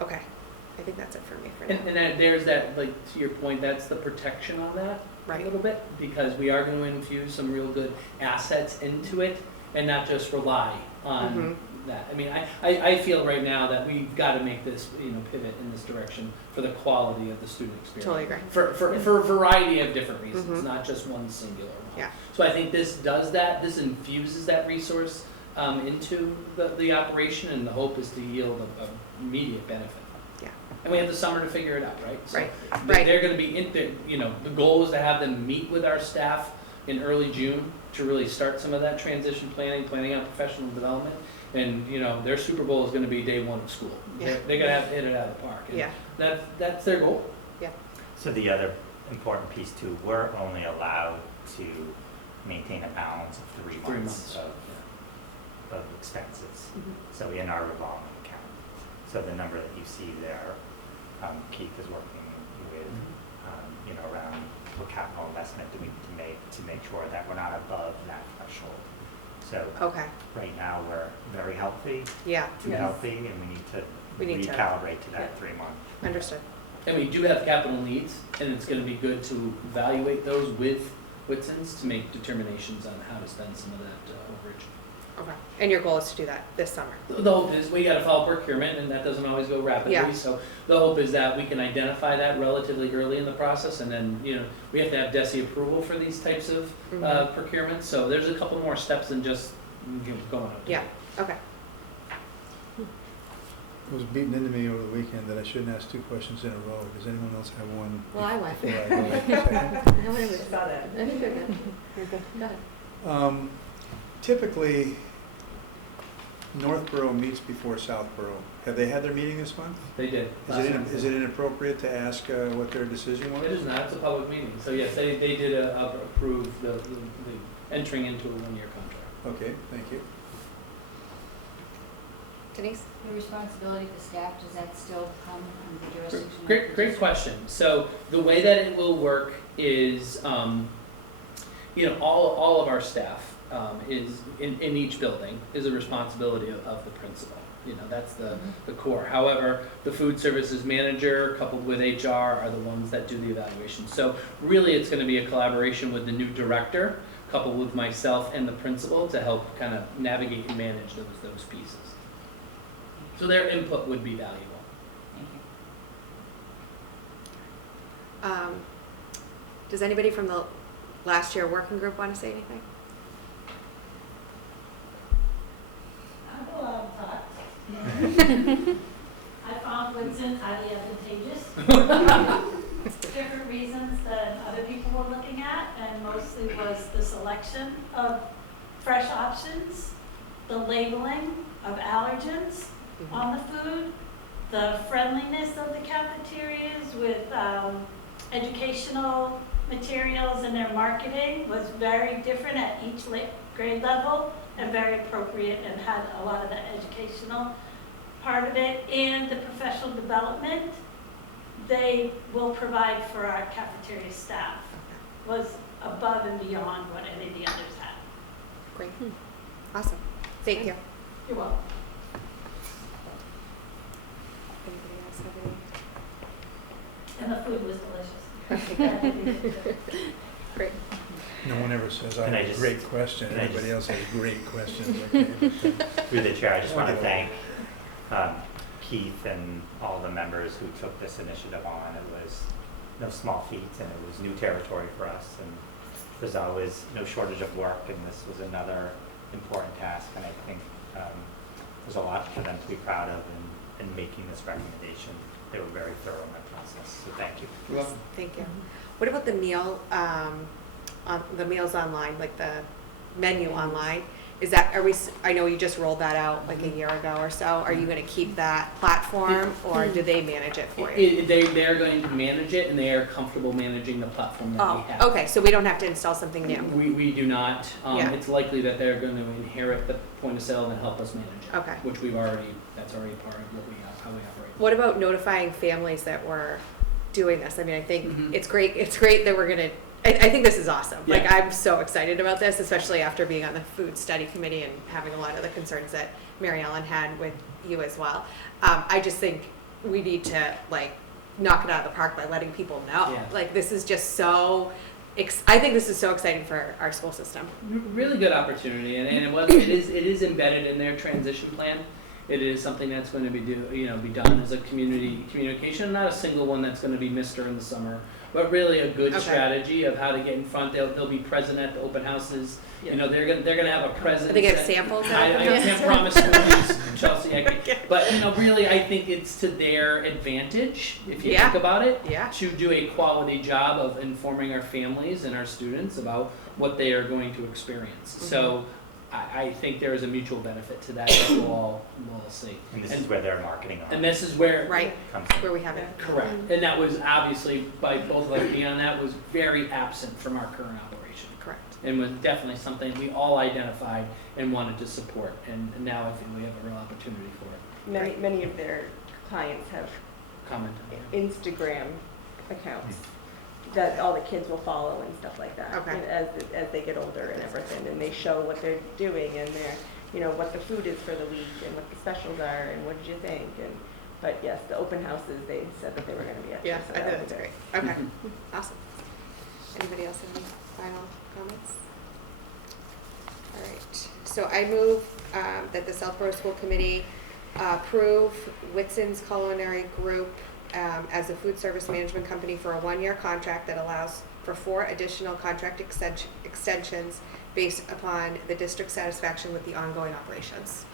Okay, I think that's it for me for now. And that, there's that, like, to your point, that's the protection on that a Right. little bit, because we are going to infuse some real good assets into it and not just rely on that. I mean, I feel right now that we've got to make this, pivot in this direction for the quality of the student experience. Totally agree. For a variety of different reasons, not just one singular one. Yeah. So I think this does that, this infuses that resource into the operation, and the hope is to yield a immediate benefit. Yeah. And we have the summer to figure it out, right? So Right. They're going to be the goal is to have them meet with our staff in early June to really start some of that transition planning out professional development. And, their Super Bowl is going to be day one of school. Yeah. They're going to have to hit it out of the park. And Yeah. That's their goal. So the other important piece too, we're only allowed to maintain a balance of 3 months of expenses. So in our revolving account. So the number that you see there, Keith is working with, around what capital investment do we need to make sure that we're not above that threshold. So Okay. right now, we're very healthy, Yeah. too Yes. healthy, and we need to recalibrate to that 3 month. Understood. And we do have capital needs, and it's going to be good to evaluate those with Whitson's to make determinations on how to spend some of that overage. Okay. And your goal is to do that this summer. The hope is we got to file procurement, and that doesn't always go rapidly. Yeah. So the hope is that we can identify that relatively early in the process, and then we have to have DESI approval for these types of procurements. So there's a couple more steps than just going up. Yeah. Okay. It was beaten into me over the weekend that I shouldn't ask 2 questions in a row. Does anyone else have one? Well, I went. Before I go second? No, wait, Saw that. I think you're good. You're good. Go ahead. Typically, Northborough meets before Southborough. Have they had their meeting this month? They did. Is it inappropriate to ask what their decision was? It is not. It's a public meeting. So yes, they did approve the entering into a 1-year contract. Okay, thank you. Denise? The responsibility for staff, does that still come under the jurisdiction? Great question. So the way that it will work is, all of our staff is in each building is a responsibility of the principal. That's the core. However, the food services manager coupled with HR are the ones that do the evaluation. So really it's going to be a collaboration with the new director coupled with myself and the principal to help kind of navigate and manage those pieces. So their input would be valuable. Thank you. Does anybody from the last year working group want to say anything? I'll go out and talk. I found Woodson highly advantageous. Different reasons than other people were looking at, and mostly was the selection of fresh options, the labeling of allergens on the food, the friendliness of the cafeterias with educational materials, and their marketing was very different at each grade level and very appropriate and had a lot of the educational part of it, and the professional development they will provide for our cafeteria staff was above and beyond what any of the others had. Great. Awesome. Thank you. You're welcome. Anybody else have any? And the food was delicious. Okay, great. No one ever says, I Can I have a just- great question. can I Everybody just- else has great questions. Okay, but, Through the chair, I just want to thank Keith and all the members who took this initiative on. It was no small feat, and it was new territory for us, and there's always no shortage of work, and this was another important task, and I think there's a lot for them to be proud of in making this recommendation. They were very thorough in that process, so thank you. Yes, thank you. What about the meal, the meals online, like the menu online? Is that, I know you just rolled that out like a year ago or so. Are you going to keep that platform, or do they manage it for you? They're going to manage it, and they are comfortable managing the platform that we have. Oh, okay, so we don't have to install something new? We do not. Yeah. It's likely that they're going to inherit the point of sale and help us manage it. Okay. Which that's already part of what we have, how we operate. What about notifying families that we're doing this. I mean, I think Mhm. it's great that we're gonna, I think this is awesome. Yeah. Like, I'm so excited about this, especially after being on the food study committee and having a lot of the concerns that Mary Ellen had with you as well. I just think we need to, like, knock it out of the park by letting people know. Yeah. Like, this is just so, I think this is so exciting for our school system. Really good opportunity, and it is embedded in their transition plan. It is something that's going to be be done as a community communication, not a single one that's going to be missed during the summer, but really a good Okay. strategy of how to get in front. They'll be present at the open houses. Yeah. You know, they're gonna have a presence. I think I have that- samples. I can't promise schools, Chelsea, but really, I think it's to their advantage if you Yeah. think about it. Yeah. To do a quality job of informing our families and our students about what they are going to experience. Mm-hmm. So I think there is a mutual benefit to that that we'll all see. And this is where their marketing And this is where Right, comes where we have it. correct. And that was obviously by both of us being on that was very absent from our current operation. Correct. And was definitely something we all identified and wanted to support. And now I think we have a real opportunity for it. Many of their clients have Comment. Instagram accounts that all the kids will follow and stuff like that. Okay. You know, as they get older and everything, and they show what they're doing and what the food is for the week and what the specials are and what did you think but yes, the open houses, they said that they were going to be at. Yeah, so I that think would that's be great. good. Okay, awesome. Anybody else have any final comments? All right, so I move that the Southborough School Committee approve Whitson's Culinary Group as a food service management company for a 1-year contract that allows for 4 additional contract extensions based upon the district's satisfaction with the ongoing operations.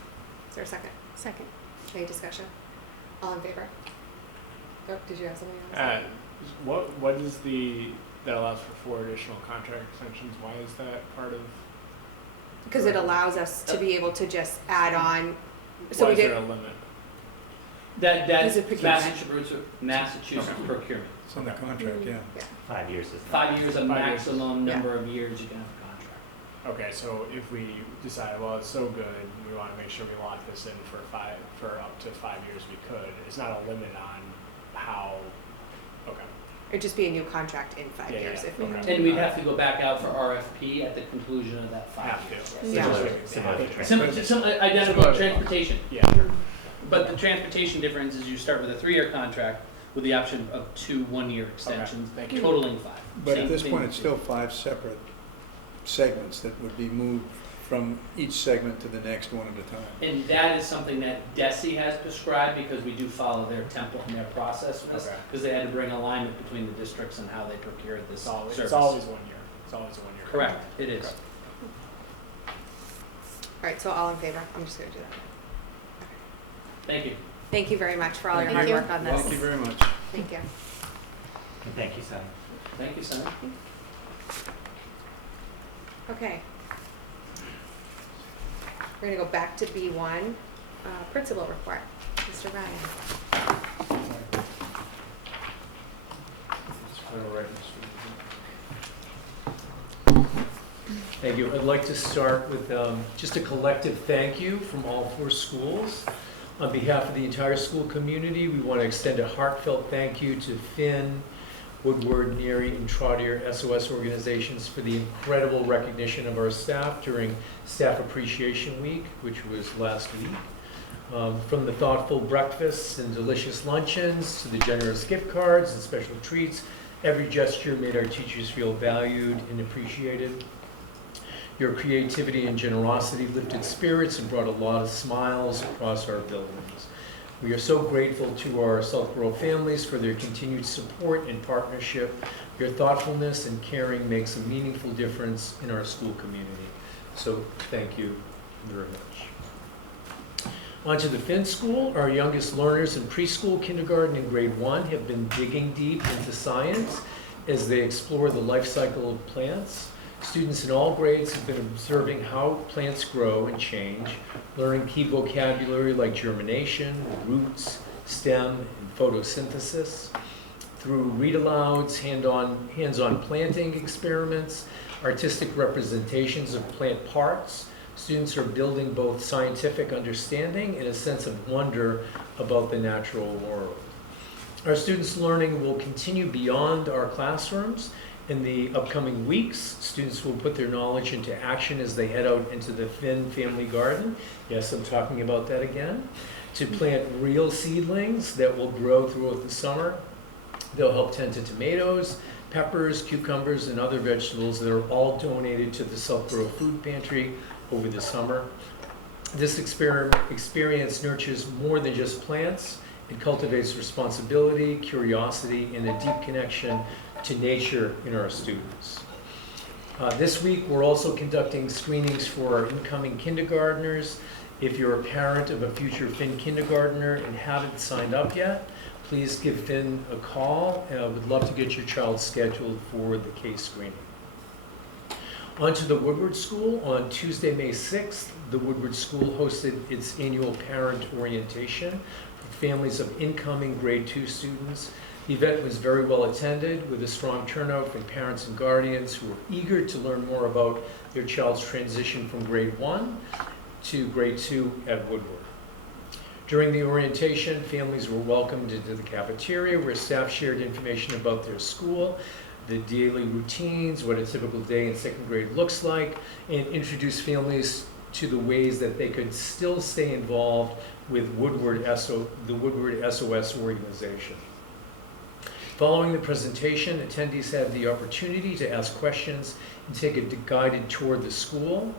Is there a second? Second. Any discussion? All in favor? Oh, did you have something else? What is that allows for 4 additional contract extensions? Why is that part of? Because it allows us to be able to just add on. So Why we is there did. a limit? Is it procurement? Massachusetts procurement. It's in the contract, yeah. 5 years. Is 5 years, a 5 years. maximum Yeah. number of years you can have a contract. Okay, so if we decide, well, it's so good, we want to make sure we lock this in for up to 5 years, we could. It's not a limit on how. Okay. It'd just be a new contract in 5 Yeah, years. yeah, If we okay. And we'd have to go back out for RFP at the conclusion of that 5 Have years. to. Yeah. Similar to Identical Similar. transportation. Yeah. But the transportation difference is you start with a 3-year contract with the option of 2 1-year extensions, Thank you. totaling 5. But Same at this thing. point, it's still 5 separate segments that would be moved from each segment to the next one at a time. And that is something that DESI has prescribed because we do follow their template and their process for this. Okay. Because they had to bring alignment between the districts and how they procured this It's always, service. it's always 1 year. It's always a 1 year. Correct, it is. Correct. All right, so all in favor? I'm just going to do that. Thank you. Thank you very much for all your Thank hard you. work on this. Thank you very much. Thank you. And thank you, Sonny. Thank you, Senator. Okay. We're going to go back to B1, principal report. Mr. Ryan. Thank you. I'd like to start with just a collective thank you from all 4 schools. On behalf of the entire school community, we want to extend a heartfelt thank you to Finn, Woodward, Neary, and Trotter SOS organizations for the incredible recognition of our staff during Staff Appreciation Week, which was last week. From the thoughtful breakfasts and delicious luncheons to the generous gift cards and special treats, every gesture made our teachers feel valued and appreciated. Your creativity and generosity lifted spirits and brought a lot of smiles across our buildings. We are so grateful to our Southborough families for their continued support and partnership. Your thoughtfulness and caring makes a meaningful difference in our school community. So thank you very much. On to the Finn School. Our youngest learners in preschool, kindergarten, and grade 1 have been digging deep into science as they explore the life cycle of plants. Students in all grades have been observing how plants grow and change, learning key vocabulary like germination, roots, stem, and photosynthesis. Through read-alouds, hands-on planting experiments, artistic representations of plant parts, students are building both scientific understanding and a sense of wonder about the natural world. Our students' learning will continue beyond our classrooms. In the upcoming weeks, students will put their knowledge into action as they head out into the Finn Family Garden. Yes, I'm talking about that again. To plant real seedlings that will grow throughout the summer. They'll help tend to tomatoes, peppers, cucumbers, and other vegetables that are all donated to the Southborough Food Pantry over the summer. This experience nurtures more than just plants. It cultivates responsibility, curiosity, and a deep connection to nature in our students. This week, we're also conducting screenings for our incoming kindergartners. If you're a parent of a future Finn kindergartner and haven't signed up yet, please give Finn a call. I would love to get your child scheduled for the case screening. On to the Woodward School. On Tuesday, May 6th, the Woodward School hosted its annual parent orientation for families of incoming grade 2 students. The event was very well attended with a strong turnout from parents and guardians who were eager to learn more about their child's transition from grade 1 to grade 2 at Woodward. During the orientation, families were welcomed into the cafeteria where staff shared information about their school, the daily routines, what a typical day in second grade looks like, and introduced families to the ways that they could still stay involved with the Woodward SOS organization. Following the presentation, attendees had the opportunity to ask questions and take a guided tour of the school.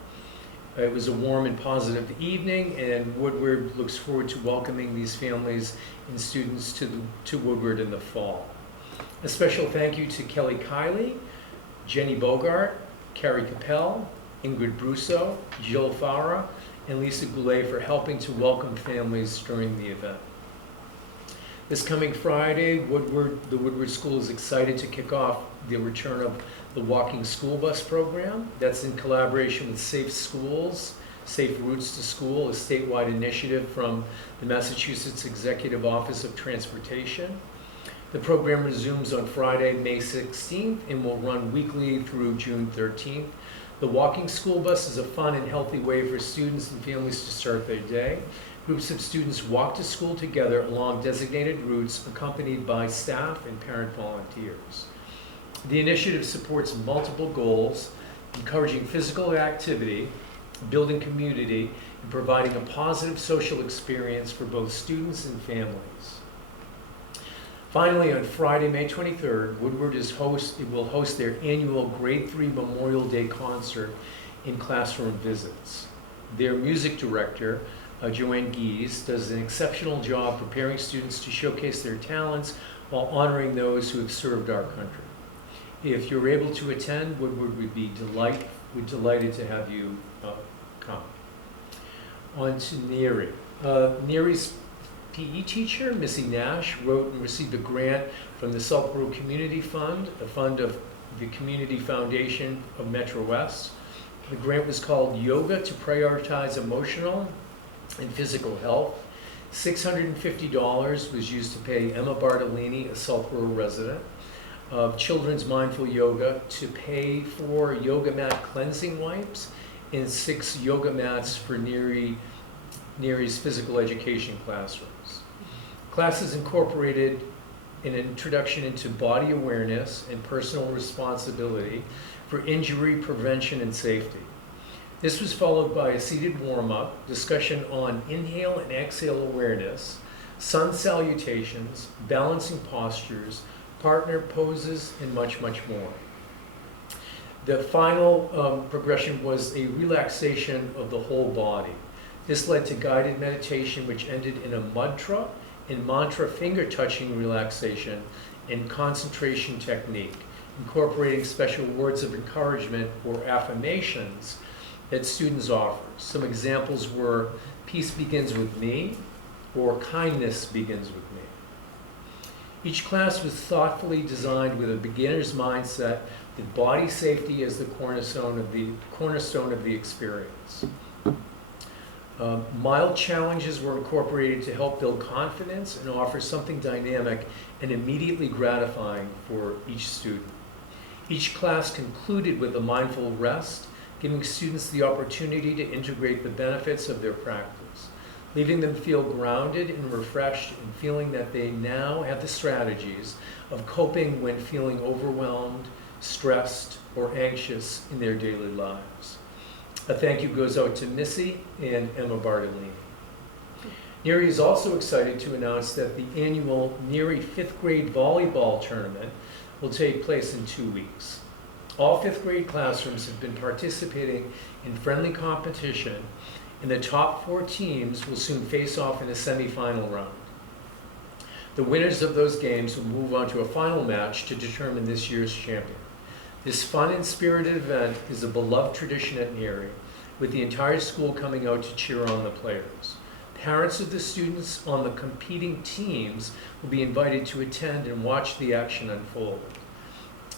It was a warm and positive evening, and Woodward looks forward to welcoming these families and students to Woodward in the fall. A special thank you to Kelly Kiley, Jenny Bogart, Carrie Capel, Ingrid Brusso, Jill Farah, and Lisa Goulet for helping to welcome families during the event. This coming Friday, the Woodward School is excited to kick off the return of the walking school bus program. That's in collaboration with Safe Schools, Safe Routes to School, a statewide initiative from the Massachusetts Executive Office of Transportation. The program resumes on Friday, May 16th, and will run weekly through June 13th. The walking school bus is a fun and healthy way for students and families to start their day. Groups of students walk to school together along designated routes accompanied by staff and parent volunteers. The initiative supports multiple goals, encouraging physical activity, building community, and providing a positive social experience for both students and families. Finally, on Friday, May 23rd, Woodward will host their annual Grade 3 Memorial Day concert in classroom visits. Their music director, Joanne Gies, does an exceptional job preparing students to showcase their talents while honoring those who have served our country. If you're able to attend, Woodward would be delighted to have you come. On to Neary. Neary's PE teacher, Missy Nash, wrote and received a grant from the Southborough Community Fund, a fund of the Community Foundation of Metro West. The grant was called Yoga to Prioritize Emotional and Physical Health. $650 was used to pay Emma Bartolini, a Southborough resident, of Children's Mindful Yoga to pay for yoga mat cleansing wipes and 6 yoga mats for Neary's physical education classrooms. Classes incorporated an introduction into body awareness and personal responsibility for injury prevention and safety. This was followed by a seated warm-up, discussion on inhale and exhale awareness, sun salutations, balancing postures, partner poses, and much, much more. The final progression was a relaxation of the whole body. This led to guided meditation, which ended in a mudra and mantra finger-touching relaxation and concentration technique, incorporating special words of encouragement or affirmations that students offer. Some examples were, peace begins with me, or kindness begins with me. Each class was thoughtfully designed with a beginner's mindset with body safety as the cornerstone of the experience. Mild challenges were incorporated to help build confidence and offer something dynamic and immediately gratifying for each student. Each class concluded with a mindful rest, giving students the opportunity to integrate the benefits of their practice. leaving them feel grounded and refreshed and feeling that they now have the strategies of coping when feeling overwhelmed, stressed, or anxious in their daily lives. A thank you goes out to Missy and Emma Bartolini. NERI is also excited to announce that the annual NERI 5th grade volleyball tournament will take place in 2 weeks. All 5th grade classrooms have been participating in friendly competition, and the top 4 teams will soon face off in a semifinal round. The winners of those games will move on to a final match to determine this year's champion. This fun and spirited event is a beloved tradition at NERI, with the entire school coming out to cheer on the players. Parents of the students on the competing teams will be invited to attend and watch the action unfold.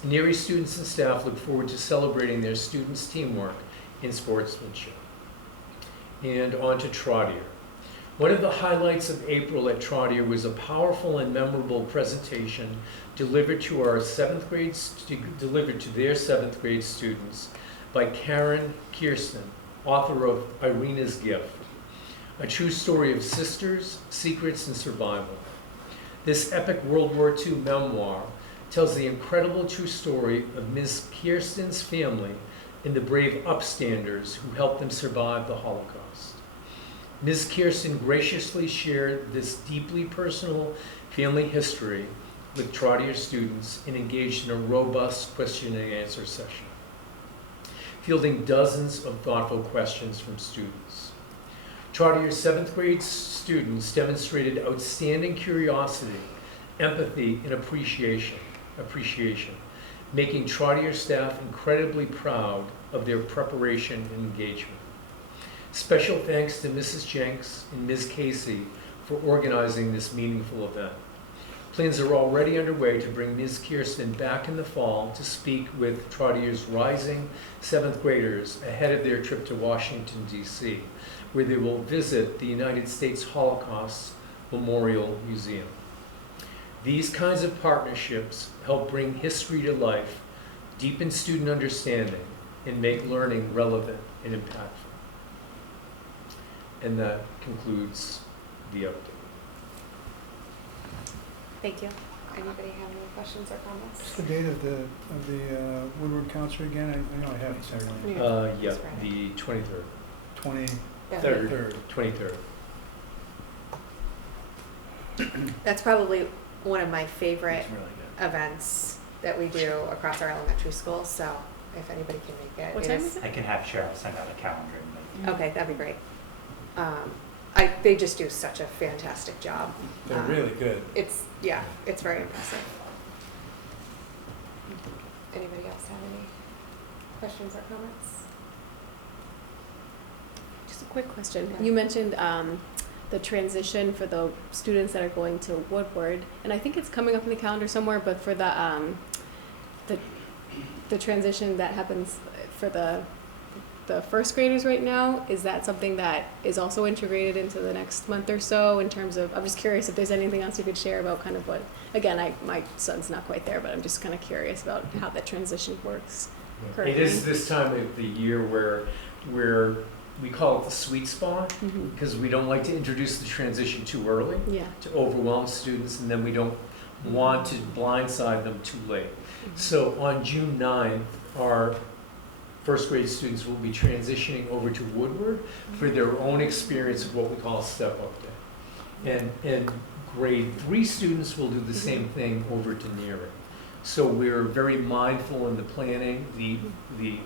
NERI students and staff look forward to celebrating their students' teamwork and sportsmanship. And on to Trotter. One of the highlights of April at Trotter was a powerful and memorable presentation delivered to their 7th grade students by Karen Kirsten, author of Irina's Gift, a true story of sisters, secrets, and survival. This epic World War II memoir tells the incredible true story of Ms. Kirsten's family and the brave upstanders who helped them survive the Holocaust. Ms. Kirsten graciously shared this deeply personal family history with Trotter students and engaged in a robust question and answer session, fielding dozens of thoughtful questions from students. Trotter's 7th grade students demonstrated outstanding curiosity, empathy, and appreciation, making Trotter staff incredibly proud of their preparation and engagement. Special thanks to Mrs. Jenks and Ms. Casey for organizing this meaningful event. Plans are already underway to bring Ms. Kirsten back in the fall to speak with Trotter's rising 7th graders ahead of their trip to Washington, D.C., where they will visit the United States Holocaust Memorial Museum. These kinds of partnerships help bring history to life, deepen student understanding, and make learning relevant and impactful. And that concludes the update. Thank you. Anybody have any questions or comments? What's the date of the Woodward concert again? I know I have it somewhere. Yeah, the 23rd. 23rd. That's probably one of my favorite It's really good. events that we do across our elementary school, so if anybody can make it. What it time is- is it? I can have Cheryl send out a calendar. Okay, that'd be great. They just do such a fantastic job. They're really good. It's very impressive. Anybody else have any questions or comments? Just a quick question. Okay. You mentioned the transition for the students that are going to Woodward, and I think it's coming up in the calendar somewhere, but for the transition that happens for the first graders right now, is that something that is also integrated into the next month or so in terms of, I'm just curious if there's anything else you could share about kind of what, again, my son's not quite there, but I'm just kind of curious about how that transition works It currently. is this time of the year where we call it the sweet spot, Mhm. because we don't like to introduce the transition too early Yeah. to overwhelm students, and then we don't want to blindside them too late. So on June 9th, our first grade students will be transitioning over to Woodward for their own experience of what we call a step-up day. And grade 3 students will do the same thing over to NERI. So we're very mindful in the planning, the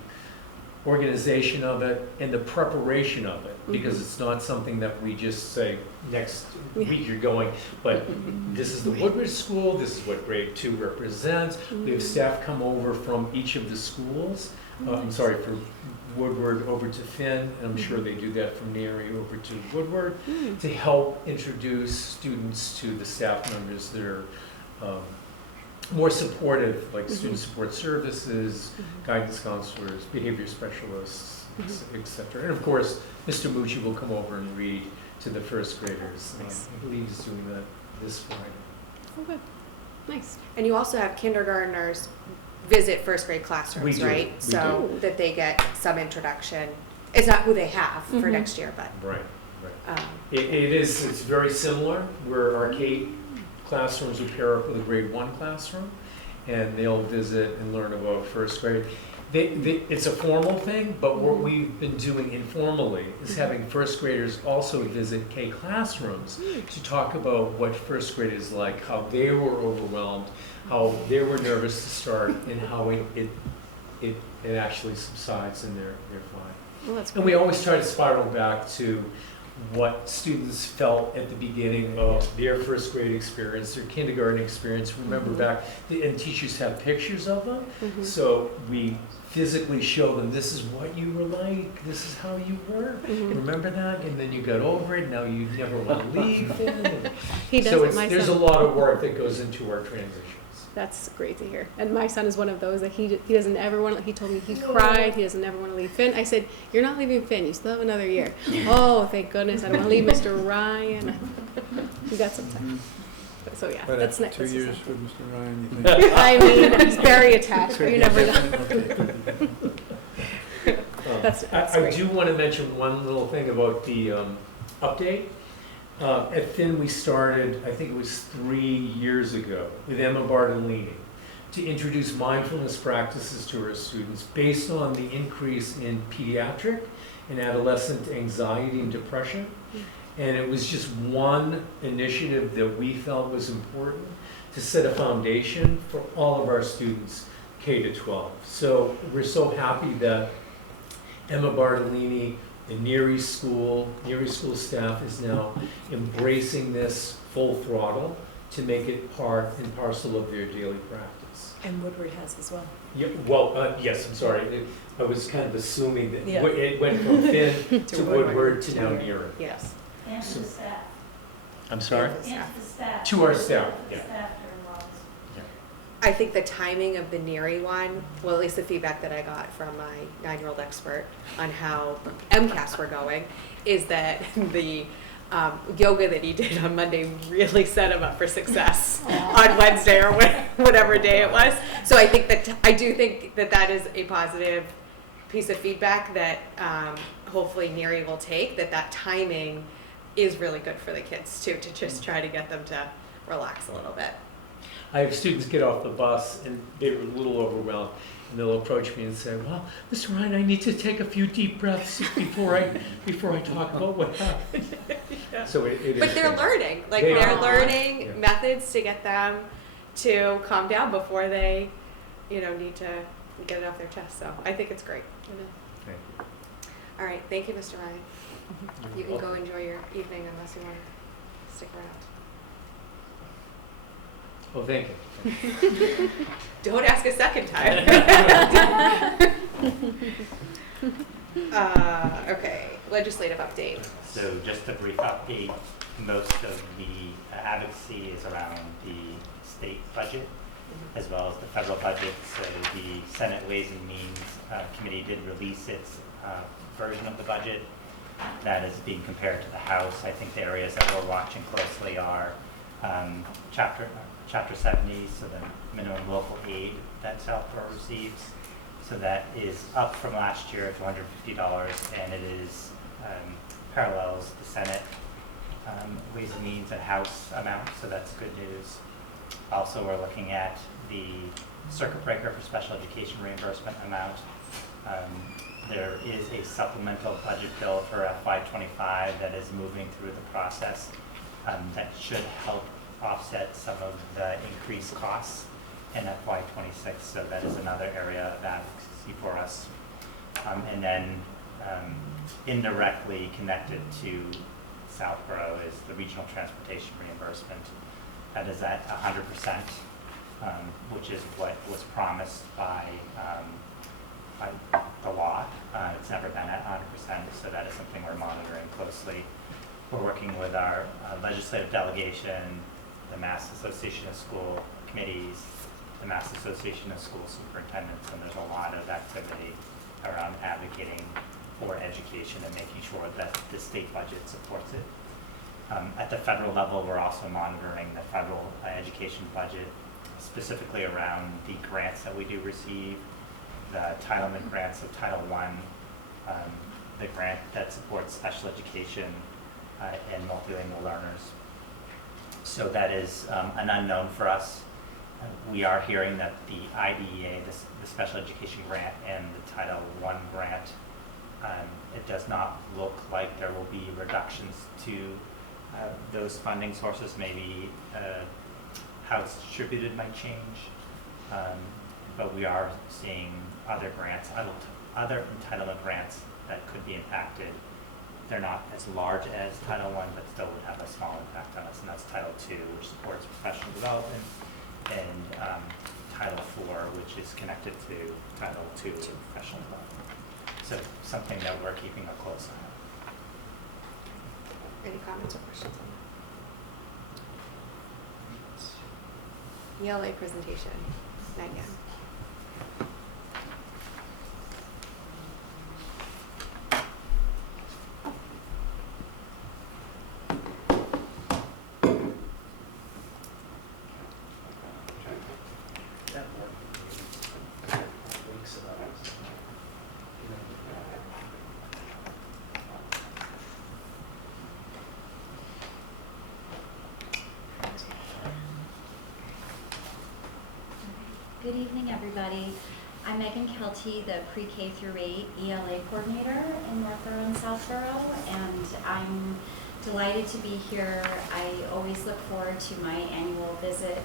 organization of it, and the preparation of it, because it's not something that we just say, next week you're going, but this is the Woodward school, this is what grade 2 represents. We have staff come over from each of the schools, from Woodward over to Finn, and I'm sure they do that from NERI over to Woodward, to help introduce students to the staff members that are more supportive, like student support services, guidance counselors, behavior specialists, et cetera. And of course, Mr. Mucci will come over and read to the first graders. Nice. I believe he's doing that this Friday. Oh, good. Nice. And you also have kindergartners visit first grade classrooms, We do, right? we So do. that they get some introduction. It's not who they have for Mhm. next year, but Right. It is, it's very similar, where our K classrooms will pair up with a grade 1 classroom, and they'll visit and learn about first grade. It's a formal thing, but what we've been doing informally is having first graders also visit K classrooms to talk about what first grade is like, how they were overwhelmed, how they were nervous to start, and how it actually subsides and they're fine. Well, that's And we always try to spiral back to what students felt at the beginning of their first grade experience, their kindergarten experience. Remember back, and teachers have pictures of them, so we physically show them, this is what you were like, this is how you were, remember that? And then you got over it, now you never want to leave it. He does So it, my there's a son. lot of work that goes into our transitions. That's great to hear. And my son is one of those that he doesn't ever want. He told me he cried. He doesn't ever want to leave Finn. I said, "You're not leaving Finn. You still have another year." Oh, thank goodness! I don't want to leave Mr. Ryan. We got some time. So yeah, But that's after nice. 2 years with Mr. Ryan, you think? I mean, he's very attached. Could You be never know. different. Okay. That's I great. do want to mention one little thing about the update. At Finn, we started, I think it was 3 years ago, with Emma Bartolini, to introduce mindfulness practices to our students based on the increase in pediatric and adolescent anxiety and depression. And it was just one initiative that we felt was important to set a foundation for all of our students, K to 12. So we're so happy that Emma Bartolini, the Neary School staff is now embracing this full throttle to make it part and parcel of their daily practice. And Woodward has as well. Yeah, well, yes, I'm sorry. I was kind of assuming that Yeah. it went from Finn to Woodward. Woodward to now Neary. Yes. And to the staff. I'm sorry? And to the staff. To our staff, The yeah. staff are involved. I think the timing of the Neary one, well, at least the feedback that I got from my 9-year-old expert on how MCAS were going, is that the yoga that he did on Monday really set him up for success on Wednesday or whatever day it was. So I think I do think that is a positive piece of feedback that hopefully Neary will take, that timing is really good for the kids too, to just try to get them to relax a little bit. I have students get off the bus and they're a little overwhelmed, and they'll approach me and say, "Well, Mr. Ryan, I need to take a few deep breaths before I talk about what happened." Yeah. So it is. But they're fun. learning, They they're are. learning Yeah. methods to get them to calm down before they, need to get it off their chest. So I think it's great. Thank you. All right, thank you, Mr. Ryan. You can You're go welcome. enjoy your evening unless you want to stick around. Oh, thank you. Don't ask a second time. Okay, legislative update. So just a brief update, most of the advocacy is around the state budget as well as the federal budget. So the Senate Ways and Means Committee did release its version of the budget that is being compared to the House. I think the areas that we're watching closely are Chapter 70, so the minimum local aid that Southborough receives. So that is up from last year to $150, and it is parallels the Senate Ways and Means and House amount, so that's good news. Also, we're looking at the circuit breaker for special education reimbursement amount. There is a supplemental budget bill for FY25 that is moving through the process that should help offset some of the increased costs in FY26, so that is another area of advocacy for us. And then indirectly connected to Southborough is the regional transportation reimbursement. That is at 100%, which is what was promised by the law. It's never been at 100%, so that is something we're monitoring closely. We're working with our legislative delegation, the Mass Association of School Committees, the Mass Association of School Superintendents, and there's a lot of activity around advocating for education and making sure that the state budget supports it. At the federal level, we're also monitoring the federal education budget, specifically around the grants that we do receive, the entitlement grants of Title I, the grant that supports special education, and multilingual learners. So that is an unknown for us. We are hearing that the IDEA, the Special Education Grant, and the Title I grant, it does not look like there will be reductions to those funding sources. Maybe how it's distributed might change, but we are seeing other grants, other entitlement grants that could be impacted. They're not as large as Title I, but still would have a small impact on us, and that's Title II, which supports professional development, and Title IV, which is connected to Title II, professional development. So something that we're keeping a close eye on. Any comments or questions on that? ELA presentation, Megan. Good evening, everybody. I'm Megan Kelty, the pre-K through 8 ELA coordinator in Northborough and Southborough, and I'm delighted to be here. I always look forward to my annual visit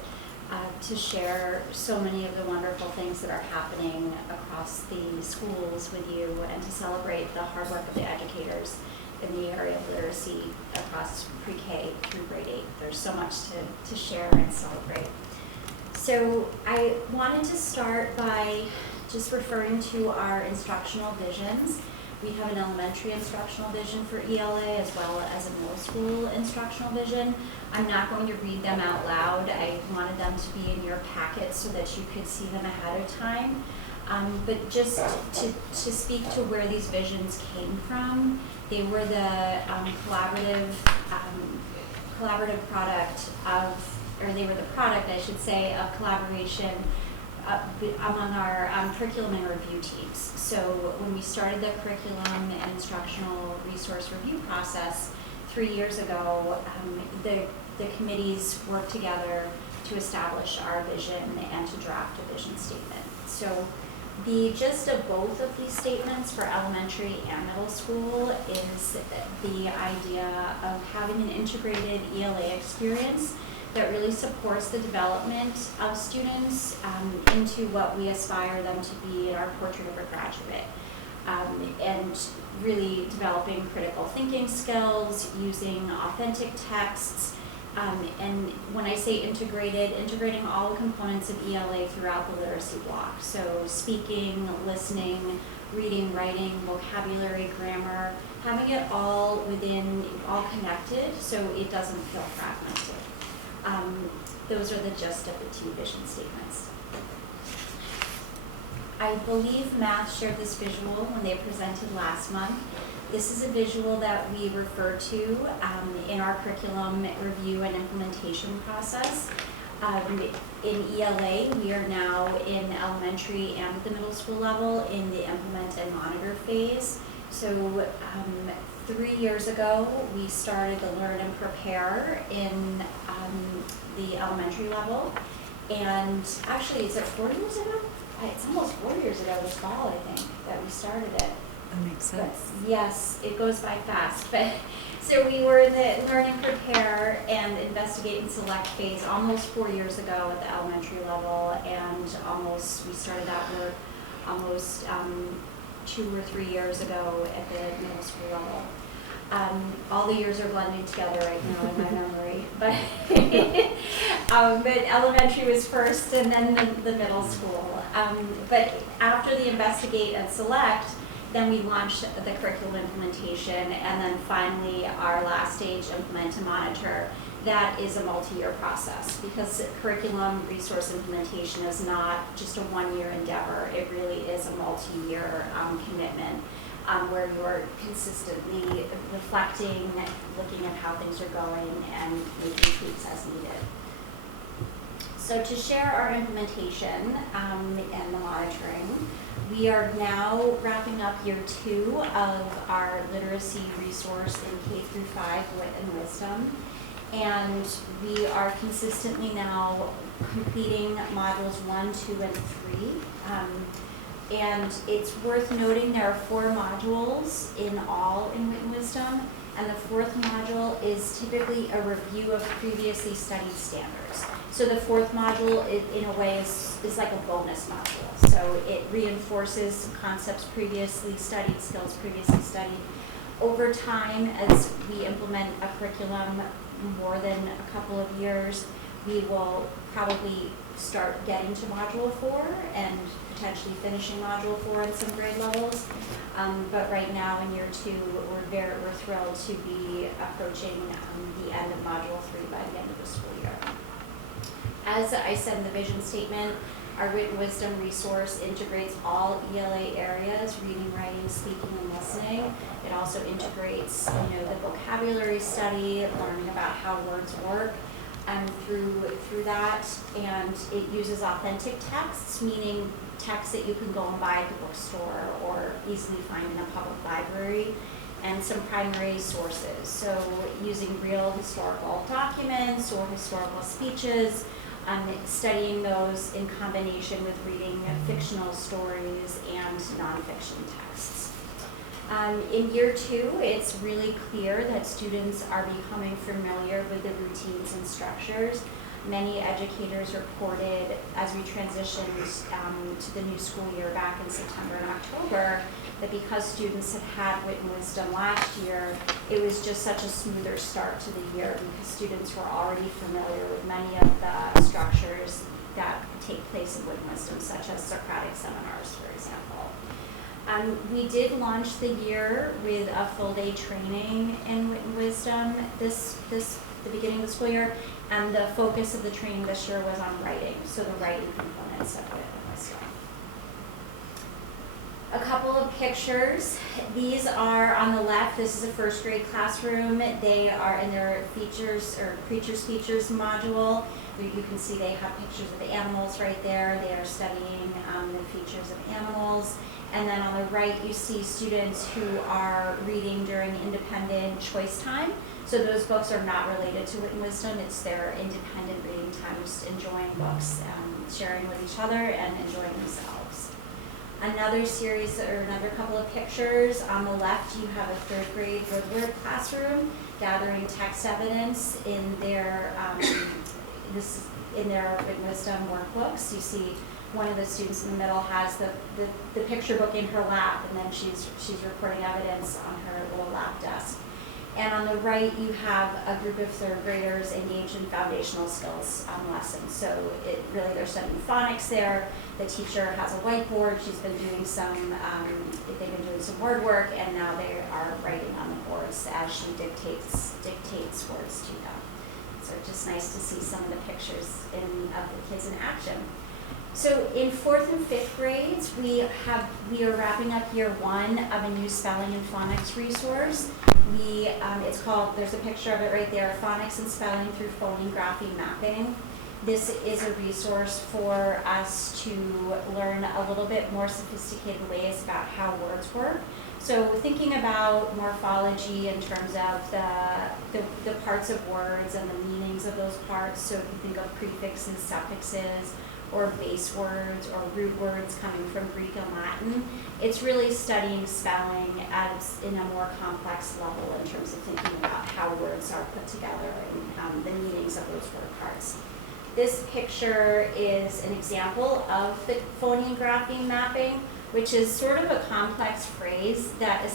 to share so many of the wonderful things that are happening across the schools with you, and to celebrate the hard work of the educators in the area of literacy across pre-K through grade 8. There's so much to share and celebrate. So I wanted to start by just referring to our instructional visions. We have an elementary instructional vision for ELA as well as a middle school instructional vision. I'm not going to read them out loud. I wanted them to be in your packet so that you could see them ahead of time. But just to speak to where these visions came from, they were the collaborative product of, or they were the product, I should say, of collaboration among our curriculum and review teams. So when we started the curriculum and instructional resource review process 3 years ago, the committees worked together to establish our vision and to draft a vision statement. So the gist of both of these statements for elementary and middle school is the idea of having an integrated ELA experience that really supports the development of students into what we aspire them to be in our portrait of a graduate. And really developing critical thinking skills, using authentic texts, and when I say integrated, integrating all the components of ELA throughout the literacy block. So speaking, listening, reading, writing, vocabulary, grammar, having it all connected so it doesn't feel fragmented. Those are the gist of the two vision statements. I believe Math shared this visual when they presented last month. This is a visual that we refer to in our curriculum review and implementation process. In ELA, we are now in elementary and at the middle school level in the implement and monitor phase. So 3 years ago, we started the Learn and Prepare in the elementary level. And actually, is it 4 years ago? It's almost 4 years ago this fall, I think, that we started it. That makes sense. But yes, it goes by fast. But so we were in the Learn and Prepare and Investigate and Select phase almost 4 years ago at the elementary level, and we started that work almost 2 or 3 years ago at the middle school level. All the years are blending together right now in my memory, but but elementary was first, and then the middle school. But after the Investigate and Select, then we launched the curriculum implementation, and then finally our last stage, Implement and Monitor. That is a multi-year process, because curriculum resource implementation is not just a one-year endeavor. It really is a multi-year commitment. Where you're consistently reflecting, looking at how things are going, and making tweaks as needed. So to share our implementation and the monitoring, we are now wrapping up year 2 of our literacy resource in K through 5 Wit and Wisdom. And we are consistently now completing modules 1, 2, and 3. And it's worth noting there are 4 modules in all in Wit and Wisdom. And the 4th module is typically a review of previously studied standards. So the 4th module, in a way, is like a bonus module. So it reinforces concepts previously studied, skills previously studied. Over time, as we implement a curriculum more than a couple of years, we will probably start getting to module 4 and potentially finishing module 4 in some grade levels. But right now in year 2, we're thrilled to be approaching the end of module 3 by the end of the school year. As I said in the vision statement, our Written Wisdom resource integrates all ELA areas: reading, writing, speaking, and listening. It also integrates, the vocabulary study, learning about how words work, through that. And it uses authentic texts, meaning texts that you can go and buy at the bookstore or easily find in a public library, and some primary sources. So using real historical documents or historical speeches, studying those in combination with reading fictional stories and nonfiction texts. In year 2, it's really clear that students are becoming familiar with the routines and structures. Many educators reported as we transitioned to the new school year back in September and October that because students had had Wit and Wisdom last year, it was just such a smoother start to the year because students were already familiar with many of the structures that take place in Wit and Wisdom, such as Socratic seminars, for example. We did launch the year with a full day training in Wit and Wisdom the beginning of the school year, and the focus of the training this year was on writing, so the writing components of Wit and Wisdom. A couple of pictures. These are on the left. This is a first grade classroom. They are in their features or creatures features module. You can see they have pictures of the animals right there. They are studying the features of animals. And then on the right, you see students who are reading during independent choice time. So those books are not related to Wit and Wisdom. It's their independent reading time, just enjoying books, sharing with each other, and enjoying themselves. Another series, or another couple of pictures. On the left, you have a 3rd grade Woodward classroom gathering text evidence in their Wit and Wisdom workbooks. You see one of the students in the middle has the picture book in her lap, and then she's recording evidence on her little lap desk. And on the right, you have a group of 3rd graders engaged in foundational skills lessons. So they're studying phonics there. The teacher has a whiteboard. She's been doing they've been doing some word work, and now they are writing on the boards as she dictates words to them. So it's just nice to see some of the pictures of the kids in action. So in 4th and 5th grades, we are wrapping up year 1 of a new spelling and phonics resource. It's called, there's a picture of it right there, Phonics and Spelling Through Phoneme Grapheme Mapping. This is a resource for us to learn a little bit more sophisticated ways about how words work. So thinking about morphology in terms of the parts of words and the meanings of those parts. So if you think of prefixes, suffixes, or base words or root words coming from Greek and Latin, it's really studying spelling in a more complex level in terms of thinking about how words are put together and the meanings of those word parts. This picture is an example of the phoneme grapheme mapping, which is sort of a complex phrase that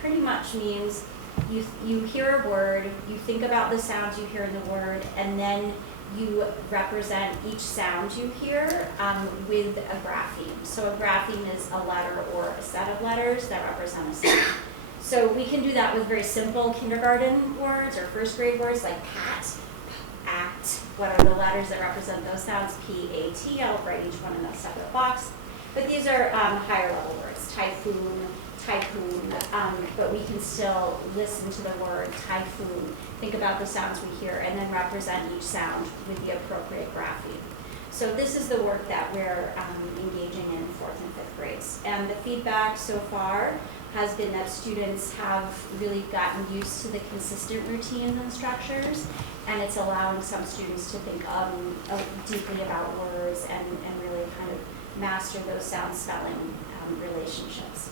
pretty much means you hear a word, you think about the sounds you hear in the word, and then you represent each sound you hear with a grapheme. So a grapheme is a letter or a set of letters that represent a sound. So we can do that with very simple kindergarten words or 1st grade words like pat, act. What are the letters that represent those sounds? P-A-T. I'll write each one in a separate box. But these are higher level words, typhoon, but we can still listen to the word typhoon, think about the sounds we hear, and then represent each sound with the appropriate grapheme. So this is the work that we're engaging in 4th and 5th grades. And the feedback so far has been that students have really gotten used to the consistent routines and structures, and it's allowing some students to think deeply about words and really kind of master those sound spelling relationships.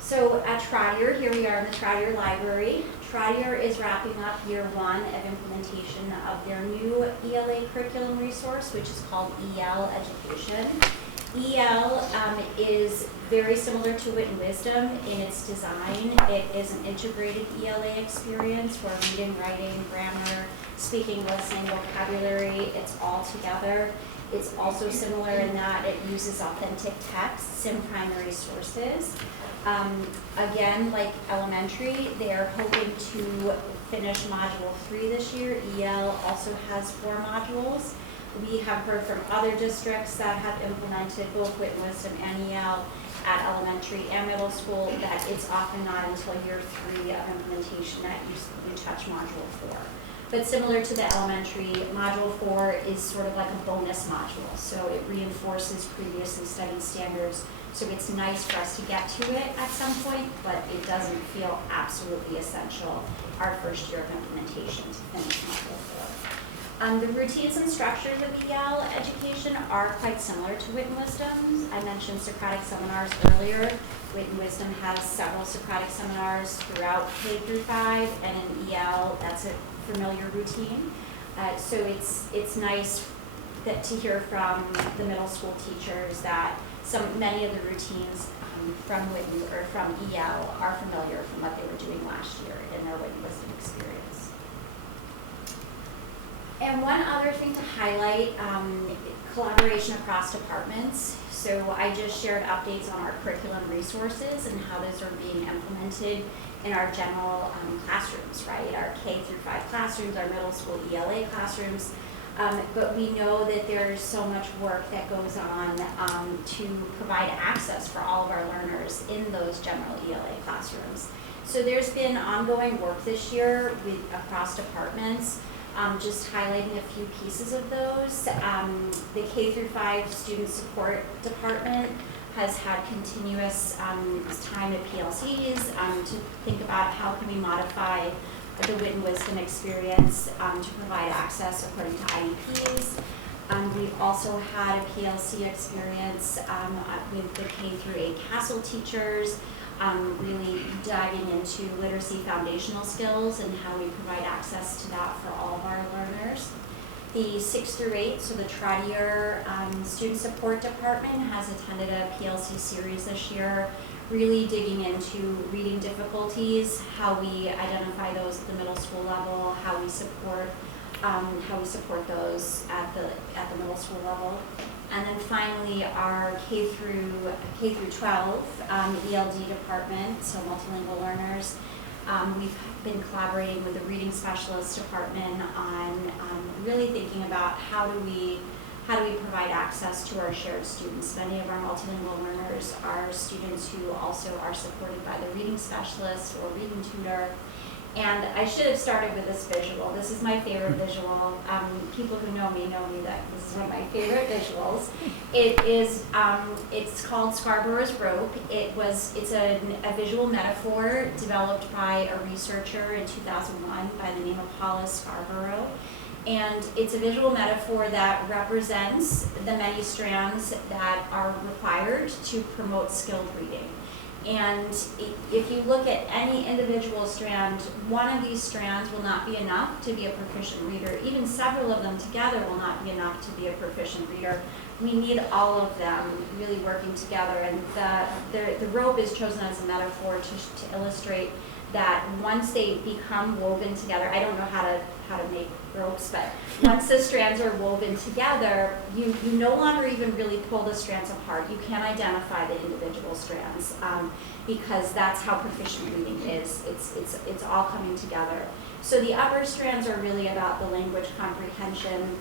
So at Trotter, here we are in the Trotter Library. Trotter is wrapping up year 1 of implementation of their new ELA curriculum resource, which is called EL Education. EL is very similar to Wit and Wisdom in its design. It is an integrated ELA experience for reading, writing, grammar, speaking, listening, vocabulary. It's all together. It's also similar in that it uses authentic texts and primary sources. Again, like elementary, they are hoping to finish Module 3 this year. EL also has 4 modules. We have heard from other districts that have implemented both Wit and Wisdom and EL at elementary and middle school that it's often not until year 3 of implementation that you touch Module 4. But similar to the elementary, Module 4 is sort of like a bonus module. So it reinforces previously studied standards. So it's nice for us to get to it at some point, but it doesn't feel absolutely essential our first year of implementation to finish Module 4. The routines and structures of EL education are quite similar to Wit and Wisdom. I mentioned Socratic seminars earlier. Wit and Wisdom has several Socratic seminars throughout K through 5, and in EL, that's a familiar routine. So it's nice to hear from the middle school teachers that many of the routines from EL are familiar from what they were doing last year in their Wit and Wisdom experience. And one other thing to highlight, collaboration across departments. So I just shared updates on our curriculum resources and how those are being implemented in our general classrooms, right? Our K through 5 classrooms, our middle school ELA classrooms. But we know that there's so much work that goes on to provide access for all of our learners in those general ELA classrooms. So there's been ongoing work this year across departments. Just highlighting a few pieces of those. The K through 5 Student Support Department has had continuous time at PLCs to think about how can we modify the Wit and Wisdom experience to provide access according to IEPs. We've also had a PLC experience with the K through 8 CASEL teachers, really diving into literacy foundational skills and how we provide access to that for all of our learners. The 6 through 8, so the Trotter Student Support Department has attended a PLC series this year, really digging into reading difficulties, how we identify those at the middle school level, how we support those at the middle school level. And then finally, our K through 12 ELD department, so multilingual learners. We've been collaborating with the reading specialist department on really thinking about how do we provide access to our shared students. Many of our multilingual learners are students who also are supported by the reading specialist or reading tutor. And I should have started with this visual. This is my favorite visual. People who know me that this is one of my favorite visuals. It's called Scarborough's Rope. It's a visual metaphor developed by a researcher in 2001 by the name of Paula Scarborough. And it's a visual metaphor that represents the many strands that are required to promote skilled reading. And if you look at any individual strand, one of these strands will not be enough to be a proficient reader. Even several of them together will not be enough to be a proficient reader. We need all of them really working together. And the rope is chosen as a metaphor to illustrate that once they become woven together, I don't know how to make ropes, but once the strands are woven together, you no longer even really pull the strands apart. You can identify the individual strands because that's how proficient reading is. It's all coming together. So the upper strands are really about the language comprehension,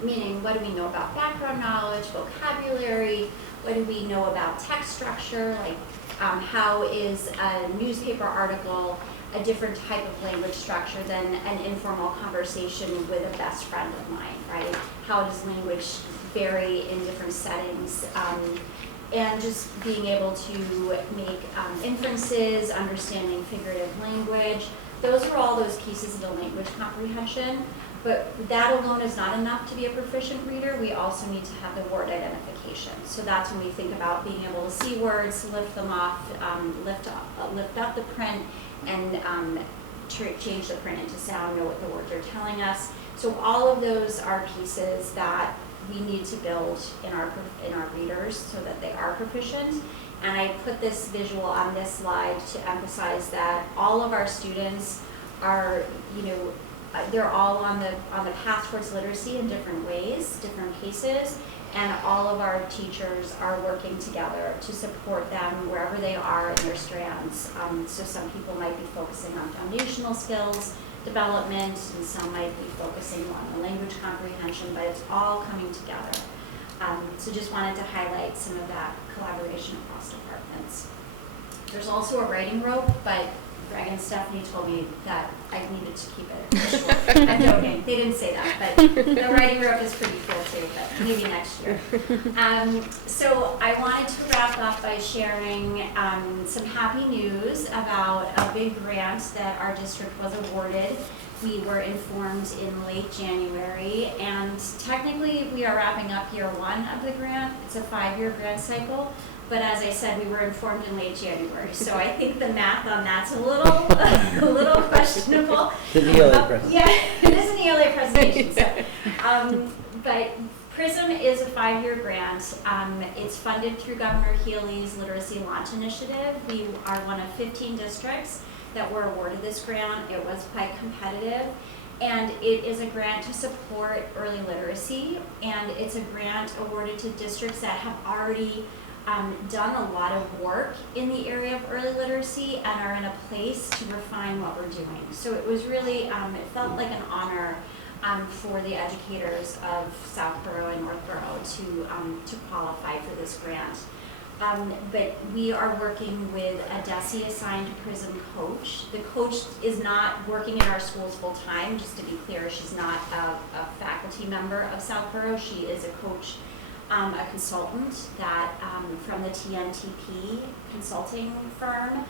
meaning what do we know about background knowledge, vocabulary, what do we know about text structure, like how is a newspaper article a different type of language structure than an informal conversation with a best friend of mine, right? How does language vary in different settings? And just being able to make inferences, understanding figurative language. Those are all those pieces of the language comprehension. But that alone is not enough to be a proficient reader. We also need to have the word identification. So that's when we think about being able to see words, lift them off, lift up the print, and change the print into sound, know what the words are telling us. So all of those are pieces that we need to build in our readers so that they are proficient. And I put this visual on this slide to emphasize that all of our students are, they're all on the path towards literacy in different ways, different paces, and all of our teachers are working together to support them wherever they are in their strands. So some people might be focusing on foundational skills development, and some might be focusing on the language comprehension, but it's all coming together. So just wanted to highlight some of that collaboration across departments. There's also a writing rope, but Greg and Stephanie told me that I needed to keep it short. I'm joking. They didn't say that, but the writing rope is pretty cool too, but maybe next year. So I wanted to wrap up by sharing some happy news about a big grant that our district was awarded. We were informed in late January, and technically we are wrapping up year one of the grant. It's a 5-year grant cycle. But as I said, we were informed in late January, so I think the math on that's a little questionable. The ELA presentation. Yeah, it is an ELA presentation. So, but PRISM is a 5-year grant. It's funded through Governor Healy's Literacy Launch Initiative. We are one of 15 districts that were awarded this grant. It was quite competitive. And it is a grant to support early literacy, and it's a grant awarded to districts that have already done a lot of work in the area of early literacy and are in a place to refine what we're doing. So it was really, it felt like an honor for the educators of Southborough and Northborough to qualify for this grant. But we are working with a DESE assigned PRISM coach. The coach is not working in our schools full time, just to be clear. She's not a faculty member of Southborough. She is a coach, a consultant that from the TNTP consulting firm,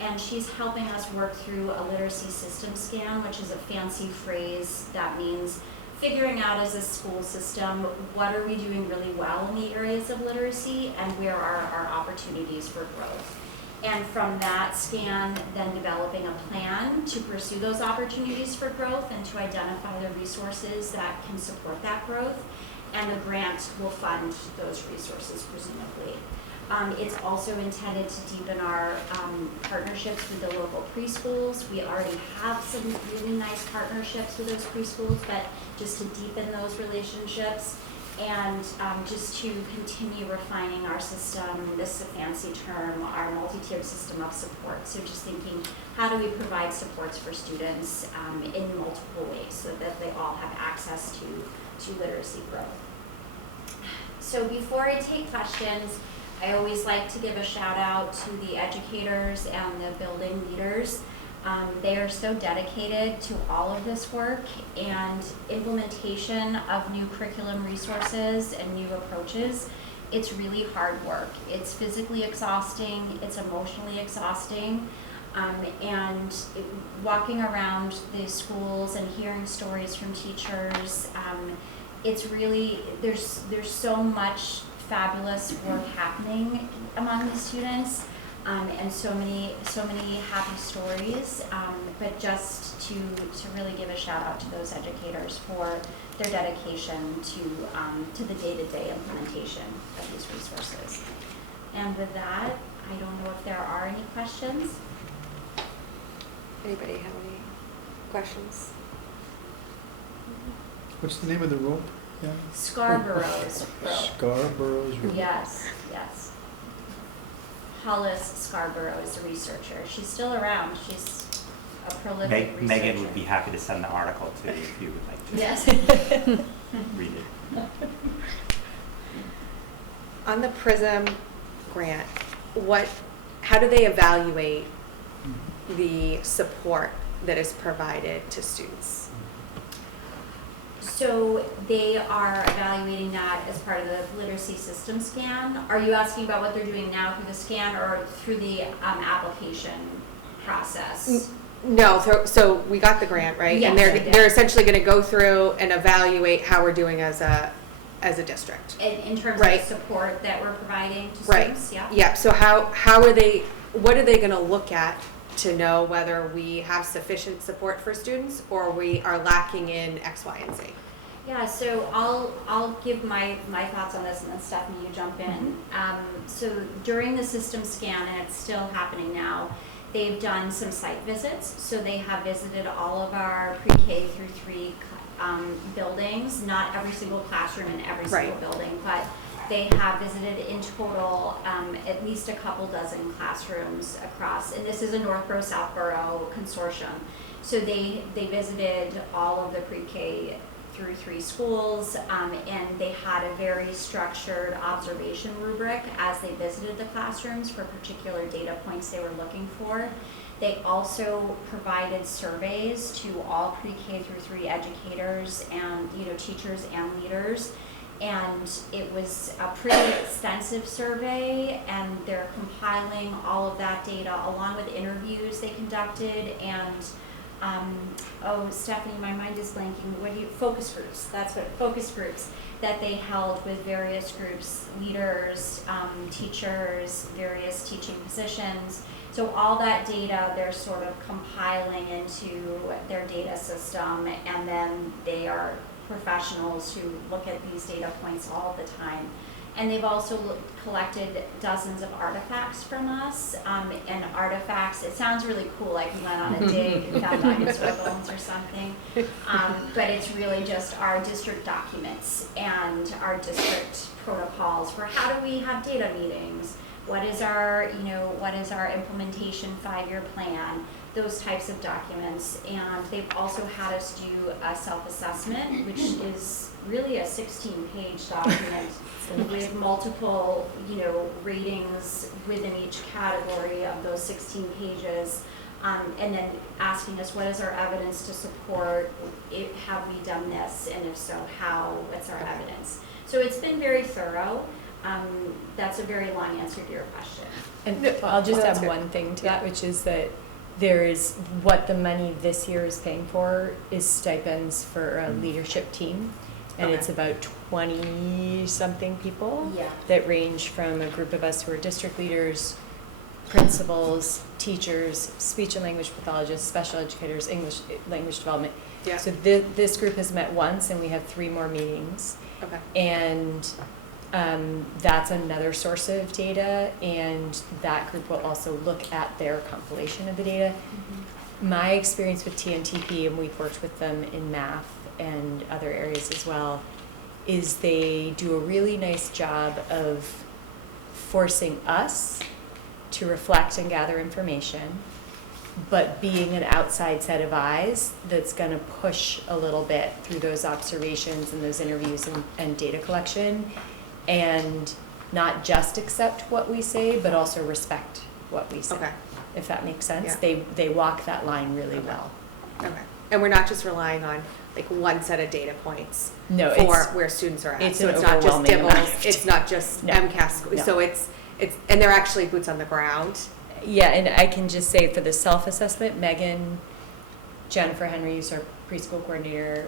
and she's helping us work through a literacy system scan, which is a fancy phrase that means figuring out as a school system what are we doing really well in the areas of literacy and where are our opportunities for growth. And from that scan, then developing a plan to pursue those opportunities for growth and to identify the resources that can support that growth. And the grant will fund those resources, presumably. It's also intended to deepen our partnerships with the local preschools. We already have some really nice partnerships with those preschools, but just to deepen those relationships and just to continue refining our system, this is a fancy term, our multi-tiered system of support. So just thinking, how do we provide supports for students in multiple ways so that they all have access to literacy growth. So before I take questions, I always like to give a shout out to the educators and the building leaders. They are so dedicated to all of this work, and implementation of new curriculum resources and new approaches. It's really hard work. It's physically exhausting, it's emotionally exhausting, and walking around the schools and hearing stories from teachers, it's really, there's so much fabulous work happening among the students, and so many happy stories. But just to really give a shout out to those educators for their dedication to the day-to-day implementation of these resources. And with that, I don't know if there are any questions. Anybody have any questions? What's the name of the rope? Yeah. Scarborough's rope. Scarborough's rope. Yes, yes. Hollis Scarborough is the researcher. She's still around. She's a prolific researcher. Megan would be happy to send the article to you if you would like to Yes. read it. On the PRISM grant, how do they evaluate the support that is provided to students? So they are evaluating that as part of the literacy system scan. Are you asking about what they're doing now through the scan or through the application process? No, so we got the grant, right? Yes, And I did. they're essentially gonna go through and evaluate how we're doing as a district. In terms Right. of the support that we're providing to Right. students, yeah? Yeah, so how are they, what are they gonna look at to know whether we have sufficient support for students or we are lacking in X, Y, and Z? Yeah, so I'll give my thoughts on this, and then Stephanie, you jump in. So during the system scan, and it's still happening now, they've done some site visits. So they have visited all of our pre-K through 3 buildings, not every single classroom in every single Right. building, but they have visited in total at least a couple dozen classrooms across, and this is a Northborough, Southborough consortium. So they visited all of the pre-K through 3 schools, and they had a very structured observation rubric as they visited the classrooms for particular data points they were looking for. They also provided surveys to all pre-K through 3 educators and, teachers and leaders. And it was a pretty extensive survey, and they're compiling all of that data along with interviews they conducted and Stephanie, my mind is blanking. Focus groups. That's what focus groups that they held with various groups, leaders, teachers, various teaching positions. So all that data they're sort of compiling into their data system, and then they are professionals who look at these data points all the time. And they've also collected dozens of artifacts from us, and artifacts, it sounds really cool, like we went on a dig and found dinosaur bones or something, but it's really just our district documents and our district protocols for how do we have data meetings, what is our implementation 5-year plan, those types of documents. And they've also had us do a self-assessment, which is really a 16-page document with multiple, ratings within each category of those 16 pages, and then asking us what is our evidence to support it, have we done this, and if so, how, what's our evidence. So it's been very thorough. That's a very long answer to your question. And I'll just That's add good. one thing to that, which is that there is, what the money this year is paying for is stipends for a leadership team. And Okay. it's about 20-something people Yeah. that range from a group of us who are district leaders, principals, teachers, speech and language pathologists, special educators, English language development. Yeah. So this group has met once, and we have 3 more meetings. Okay. And that's another source of data, and that group will also look at their compilation of the data. My experience with TNTP, and we've worked with them in math and other areas as well, is they do a really nice job of forcing us to reflect and gather information, but being an outside set of eyes that's going to push a little bit through those observations and those interviews and data collection, and not just accept what we say, but also respect what we say. Okay. If that makes sense. Yeah. They walk that line really Okay. well. Okay. And we're not just relying on like one set of data points No, for it's where students are at. it's So an it's not just overwhelming DIBELS, amount. it's not just No. MCAS. No. So it's and they're actually boots on the ground. yeah, and I can just say for the self-assessment, Jennifer Henry, who's our preschool coordinator,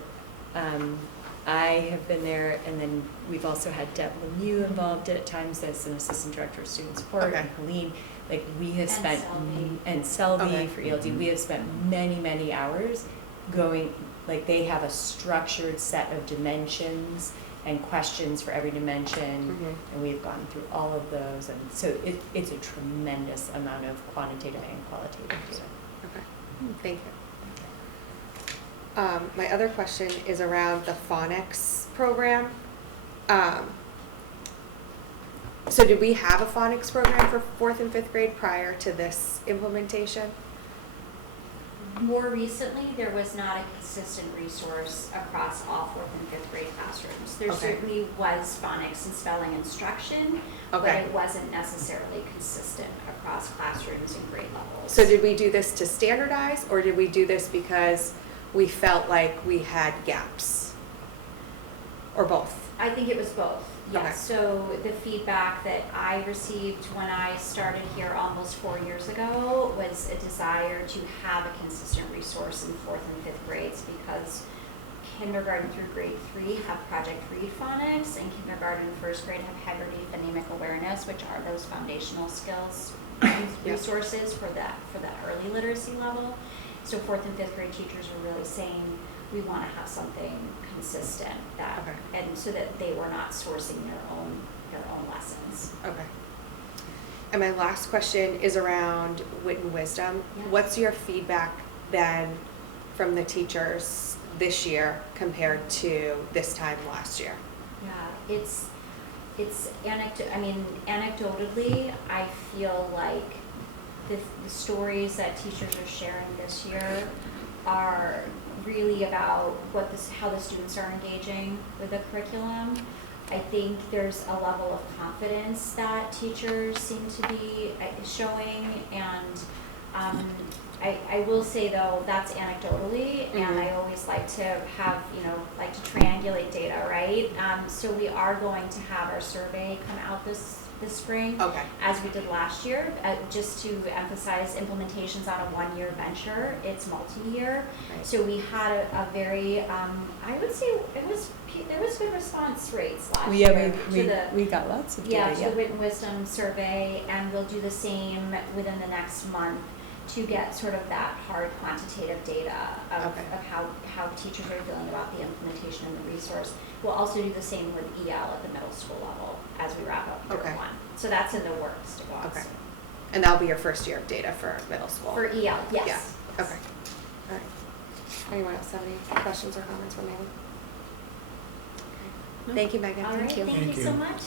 I have been there, and then we've also had Deb Lemieux involved at times as an assistant director of student support, Okay. and Colleen. Like we have And spent, Selby. and Selby Okay. for ELD, we have spent many hours going, like they have a structured set of dimensions and questions for every dimension, and we've gone through all of those, and so it's a tremendous amount of quantitative and qualitative data. Okay. Thank you. My other question is around the phonics program. So did we have a phonics program for 4th and 5th grade prior to this implementation? More recently, there was not a consistent resource across all 4th and 5th grade classrooms. There Okay. certainly was phonics and spelling instruction, but Okay. it wasn't necessarily consistent across classrooms and grade levels. So did we do this to standardize, or did we do this because we felt like we had gaps? Or both? I think it was both, yes. Okay. So the feedback that I received when I started here almost 4 years ago was a desire to have a consistent resource in 4th and 5th grades, because kindergarten through grade 3 have Project Read Phonics, and kindergarten and 1st grade have Haggerty Phonemic Awareness, which are those foundational skills resources for that early literacy level. So 4th and 5th grade teachers are really saying, we want to have something consistent that, Okay. and so that they were not sourcing their own lessons. Okay. And my last question is around wit and wisdom. Yeah. What's your feedback then from the teachers this year compared to this time last year? Yeah, it's anecdotally, I feel like the stories that teachers are sharing this year are really about how the students are engaging with the curriculum. I think there's a level of confidence that teachers seem to be showing, and I will say though, that's anecdotally, and I always like to have, triangulate data, right? So we are going to have our survey come out this spring, as we did last year, just to emphasize implementation's not a one-year venture, it's multi-year. Right. So we had a very, I would say there was good response rates last year. We got lots of Yeah, data, to the written wisdom survey, and we'll do the same within the next month to get sort of that hard quantitative data of how teachers are feeling about the implementation and the resource. We'll also do the same with EL at the middle school level as we wrap up year 1. So that's in the works to go on. Okay. And that'll be your first year of data for middle school? For EL, yes. Yeah, okay. All right. Anyone else have any questions or comments for Megan? Okay. Thank you, Megan. All right, thank you so much.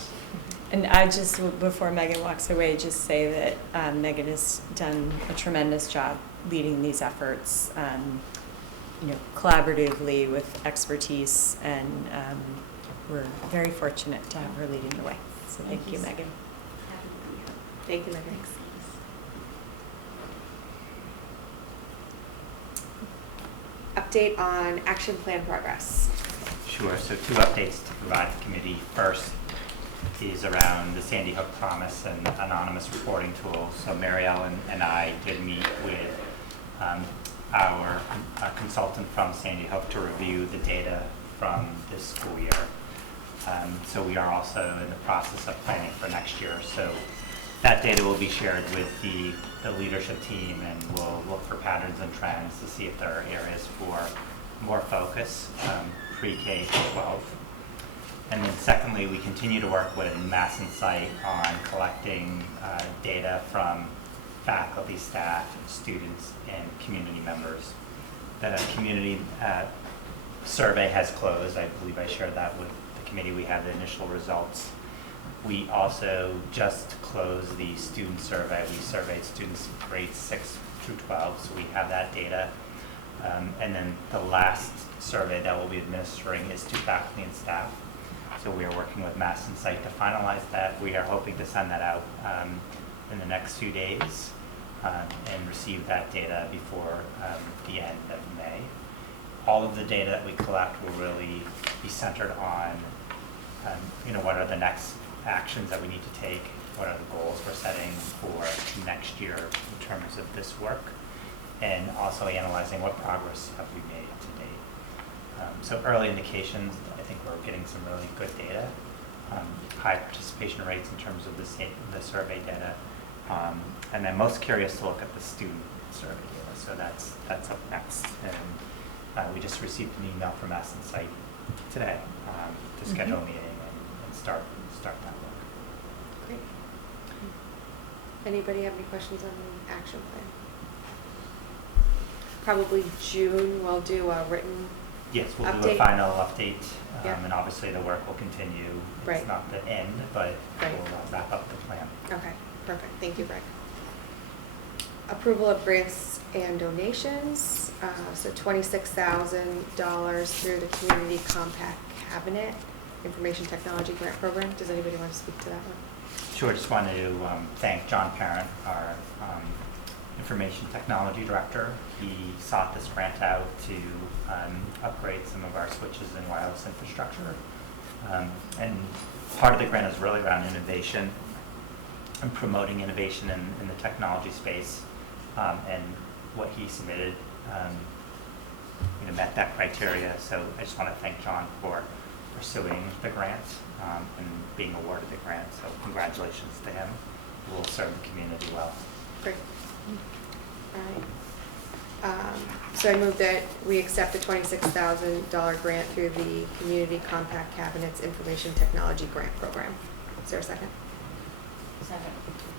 And I just, before Megan walks away, just say that Megan has done a tremendous job leading these efforts, collaboratively with expertise, and we're very fortunate to have her leading the way. So thank you, Megan. Thank you, Megan. Update on action plan progress. Sure, so 2 updates to provide the committee. First is around the Sandy Hook Promise and anonymous reporting tool. So Mary Ellen and I did meet with our consultant from Sandy Hook to review the data from this school year. So we are also in the process of planning for next year. So that data will be shared with the leadership team, and we'll look for patterns and trends to see if there are areas for more focus, pre-K to 12. And then secondly, we continue to work with Mass Insight on collecting data from faculty, staff, students, and community members. The community survey has closed. I believe I shared that with the committee. We have the initial results. We also just closed the student survey. We surveyed students grades 6 through 12, so we have that data. And then the last survey that we'll be administering is to faculty and staff. So we are working with Mass Insight to finalize that. We are hoping to send that out in the next few days and receive that data before the end of May. All of the data that we collect will really be centered on, what are the next actions that we need to take, what are the goals we're setting for next year in terms of this work, and also analyzing what progress have we made to date. So early indications, I think we're getting some really good data, high participation rates in terms of the survey data, and I'm most curious to look at the student survey data. So that's up next, and we just received an email from Mass Insight today to schedule a meeting and start that work. Great. Anybody have any questions on the action plan? Probably June we'll do a written Yes, we'll update. do a final update, Yeah. and obviously the work will continue. Right. It's not the end, but Right. we'll wrap up the plan. Okay, perfect. Thank you, Greg. Approval of grants and donations, so $26,000 through the Community Compact Cabinet Information Technology Grant Program. Does anybody want to speak to that one? Sure, just wanted to thank John Parent, our Information Technology Director. He sought this grant out to upgrade some of our switches and wireless infrastructure. And part of the grant is really around innovation and promoting innovation in the technology space. And what he submitted met that criteria. So I just want to thank John for pursuing the grant and being awarded the grant. So congratulations to him. We'll serve the community well. Great. All right. So I move that we accept the $26,000 grant through the Community Compact Cabinet's Information Technology Grant Program. Is there a second? Second.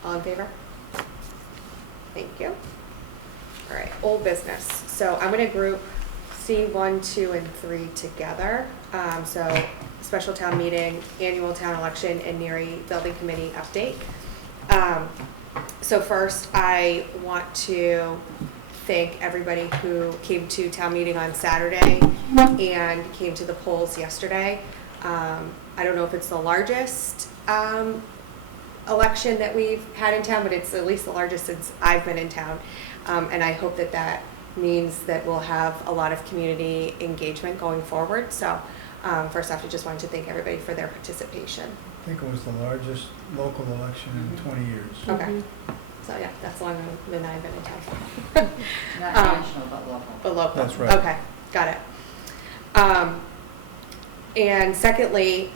All in favor? Thank you. All right, old business. So I'm going to group C1, 2, and 3 together. So special town meeting, annual town election, and Neary Building Committee update. So first, I want to thank everybody who came to town meeting on Saturday and came to the polls yesterday. I don't know if it's the largest election that we've had in town, but it's at least the largest since I've been in town. And I hope that that means that we'll have a lot of community engagement going forward. So first off, I just wanted to thank everybody for their participation. I think it was the largest local election in 20 years. Okay. So yeah, that's longer than I've been in town. Not national, but local. But local. That's right. Okay, got it. And secondly,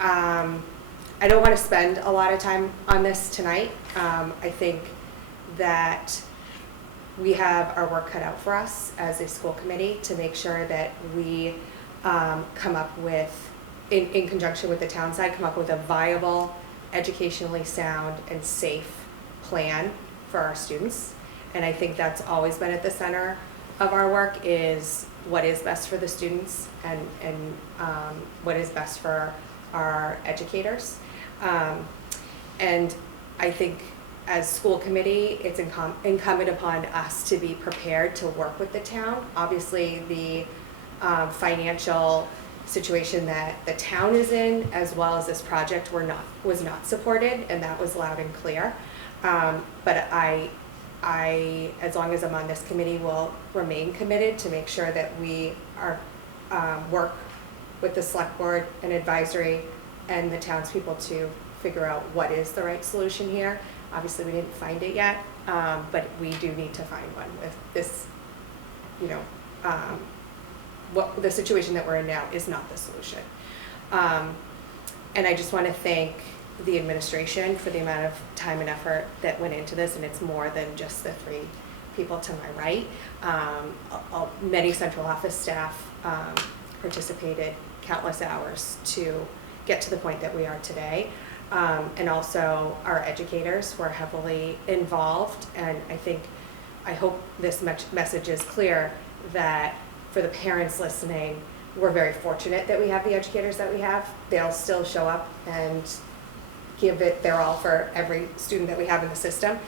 I don't want to spend a lot of time on this tonight. I think that we have our work cut out for us as a school committee to make sure that we come up with, in conjunction with the town side, come up with a viable, educationally sound, and safe plan for our students. And I think that's always been at the center of our work, is what is best for the students and what is best for our educators. And I think as school committee, it's incumbent upon us to be prepared to work with the town. Obviously, the financial situation that the town is in, as well as this project, was not supported, and that was loud and clear. But I, as long as I'm on this committee, will remain committed to make sure that we are work with the select board and advisory and the townspeople to figure out what is the right solution here. Obviously, we didn't find it yet, but we do need to find one with this, what the situation that we're in now is not the solution. And I just want to thank the administration for the amount of time and effort that went into this, and it's more than just the 3 people to my right. Many central office staff participated countless hours to get to the point that we are today. And also our educators were heavily involved, and I hope this message is clear that for the parents listening, we're very fortunate that we have the educators that we have. They'll still show up and give it their all for every student that we have in the system,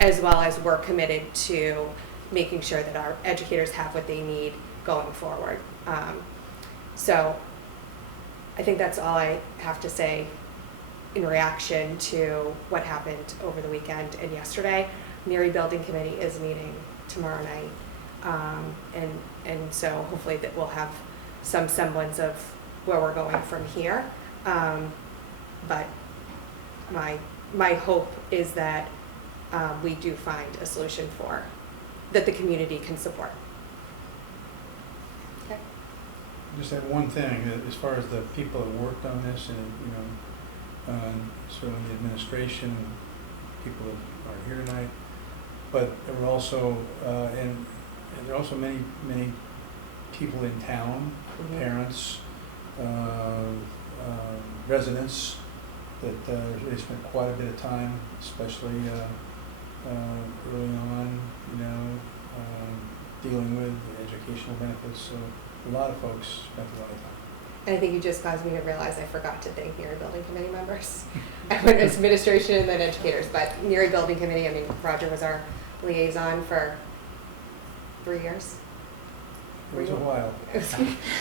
as well as we're committed to making sure that our educators have what they need going forward. So I think that's all I have to say in reaction to what happened over the weekend and yesterday. Neary Building Committee is meeting tomorrow night, and so hopefully that we'll have some semblance of where we're going from here. But my hope is that we do find a solution that the community can support. Okay. Just add one thing, as far as the people that worked on this, and certainly the administration, people that are here tonight, but there were also and there are also many people in town, parents, residents, that they spent quite a bit of time, especially early on, dealing with the educational benefits. So a lot of folks spent a lot of time. And I think you just caused me to realize I forgot to thank Neary Building Committee members. I went as administration and then educators, but Neary Building Committee, Roger was our liaison for 3 years. It was a while.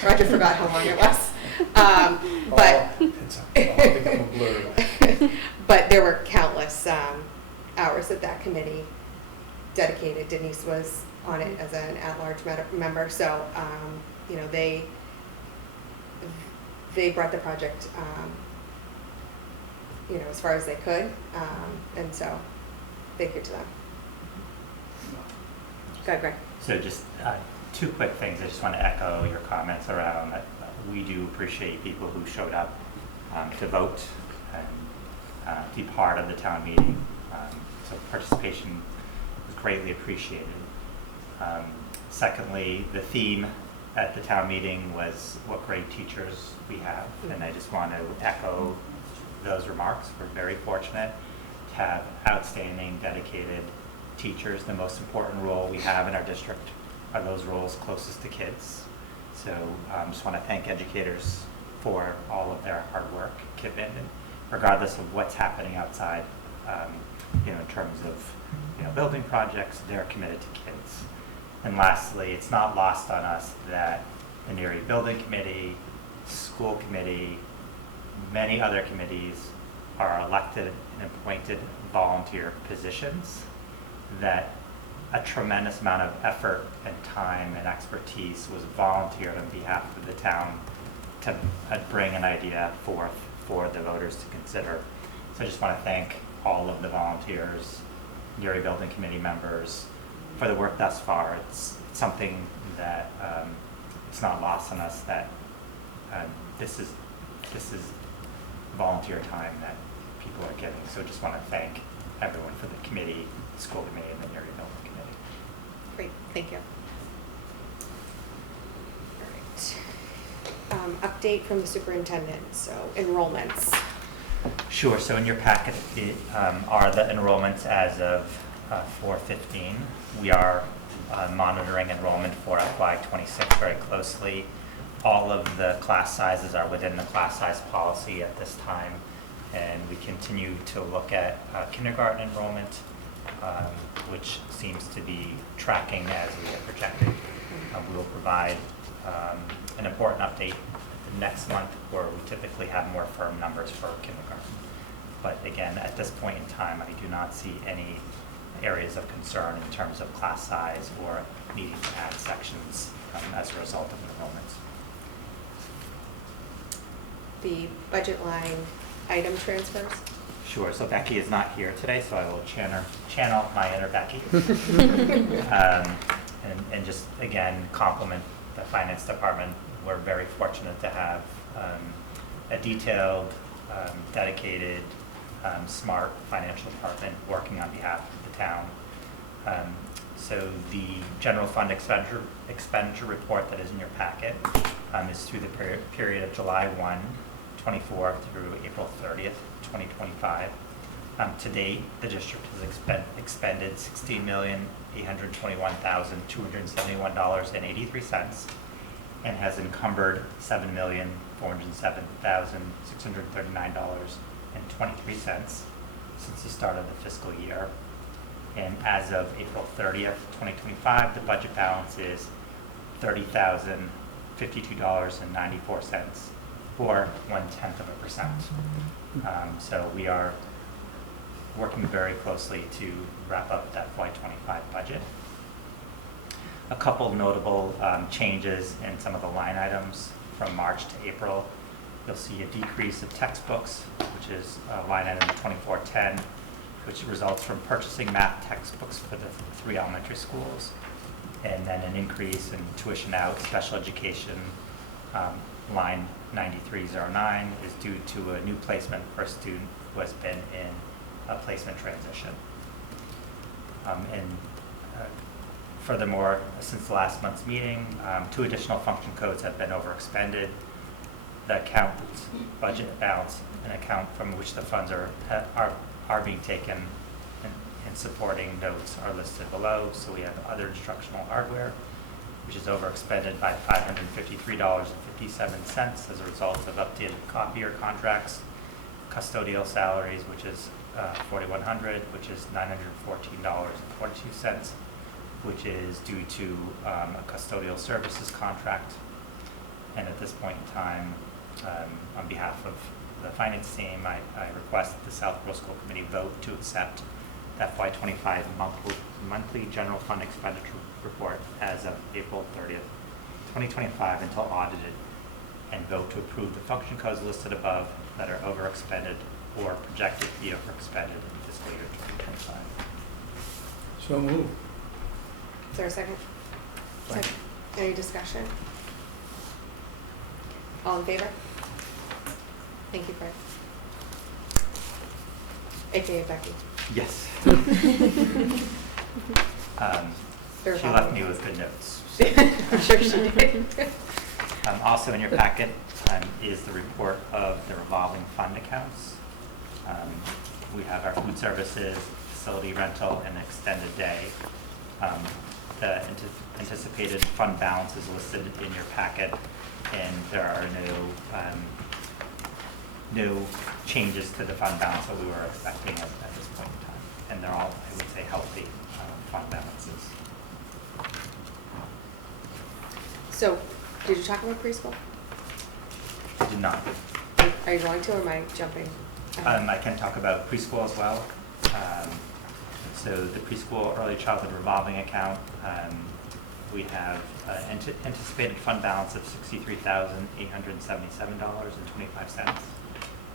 Roger forgot how long it was. It's all become a blur. But there were countless hours that committee dedicated. Denise was on it as an at-large member, so you know, they brought the project you know, as far as they could, and so thank you to them. Go ahead, Greg. So just two quick things. I just want to echo your comments around that. We do appreciate people who showed up to vote and be part of the town meeting. So participation was greatly appreciated. Secondly, the theme at the town meeting was what great teachers we have, and I just want to echo those remarks. We're very fortunate to have outstanding, dedicated teachers. The most important role we have in our district are those roles closest to kids. So just want to thank educators for all of their hard work, commitment, regardless of what's happening outside, you know, in terms of, you know, building projects, they're committed to kids. And lastly, it's not lost on us that the Neary Building Committee, School Committee, many other committees are elected and appointed volunteer positions, that a tremendous amount of effort and time and expertise was volunteered on behalf of the town to bring an idea forth for the voters to consider. So I just want to thank all of the volunteers, Neary Building Committee members, for the work thus far. It's something that it's not lost on us that this is volunteer time that people are giving. So just want to thank everyone for the committee, the school committee, and the Neary Building Committee. Great, thank you. All right. Update from the superintendent, so enrollments. Sure, so in your packet are the enrollments as of 4/15. We are monitoring enrollment for FY26 very closely. All of the class sizes are within the class size policy at this time, and we continue to look at kindergarten enrollment, which seems to be tracking as we had projected. We will provide an important update next month, where we typically have more firm numbers for kindergarten. But again, at this point in time, I do not see any areas of concern in terms of class size or needing to add sections as a result of enrollments. The budget line item transfers? Sure, so Becky is not here today, so I will channel my inner Becky. And just, again, compliment the finance department. We're very fortunate to have a detailed, dedicated, smart financial department working on behalf of the town. So the general fund expenditure report that is in your packet is through the period of July 1, 24 through April 30th, 2025. To date, the district has expended $16,821,271.83 and has encumbered $7,407,639.23 since the start of the fiscal year. And as of April 30th, 2025, the budget balance is $30,052.94, or 0.1%. So we are working very closely to wrap up that FY25 budget. A couple notable changes in some of the line items from March to April. You'll see a decrease of textbooks, which is line item 2410, which results from purchasing math textbooks for the 3 elementary schools, and then an increase in tuition out special education. Line 9309 is due to a new placement for a student who has been in a placement transition. Furthermore, since the last month's meeting, 2 additional function codes have been overexpended. The account budget balance, an account from which the funds are being taken and supporting notes are listed below. So we have other instructional hardware, which is overexpended by $553.57 as a result of updated copier contracts. custodial salaries, which is $4,100, which is $914.42, which is due to a custodial services contract. And at this point in time, on behalf of the finance team, I request that the Southborough School Committee vote to accept the FY25 monthly general fund expenditure report as of April 30th, 2025 until audited, and vote to approve the function codes listed above that are overexpended or projected to be overexpended in fiscal year 2025. So moved. Is there a second? Second. Any discussion? All in favor? Thank you, Fred. AKA Becky. Yes. Very She left me with good notes. I'm sure she did. Also in your packet is the report of the revolving fund accounts. We have our food services, facility rental, and extended day. The anticipated fund balance is listed in your packet, and there are no changes to the fund balance that we were expecting at this point in time. And they're all, I would say, healthy fund balances. So, did you talk about preschool? I did not. Are you going to, or am I jumping ahead? I can talk about preschool as well. So the preschool early childhood revolving account, we have anticipated fund balance of $63,877.25.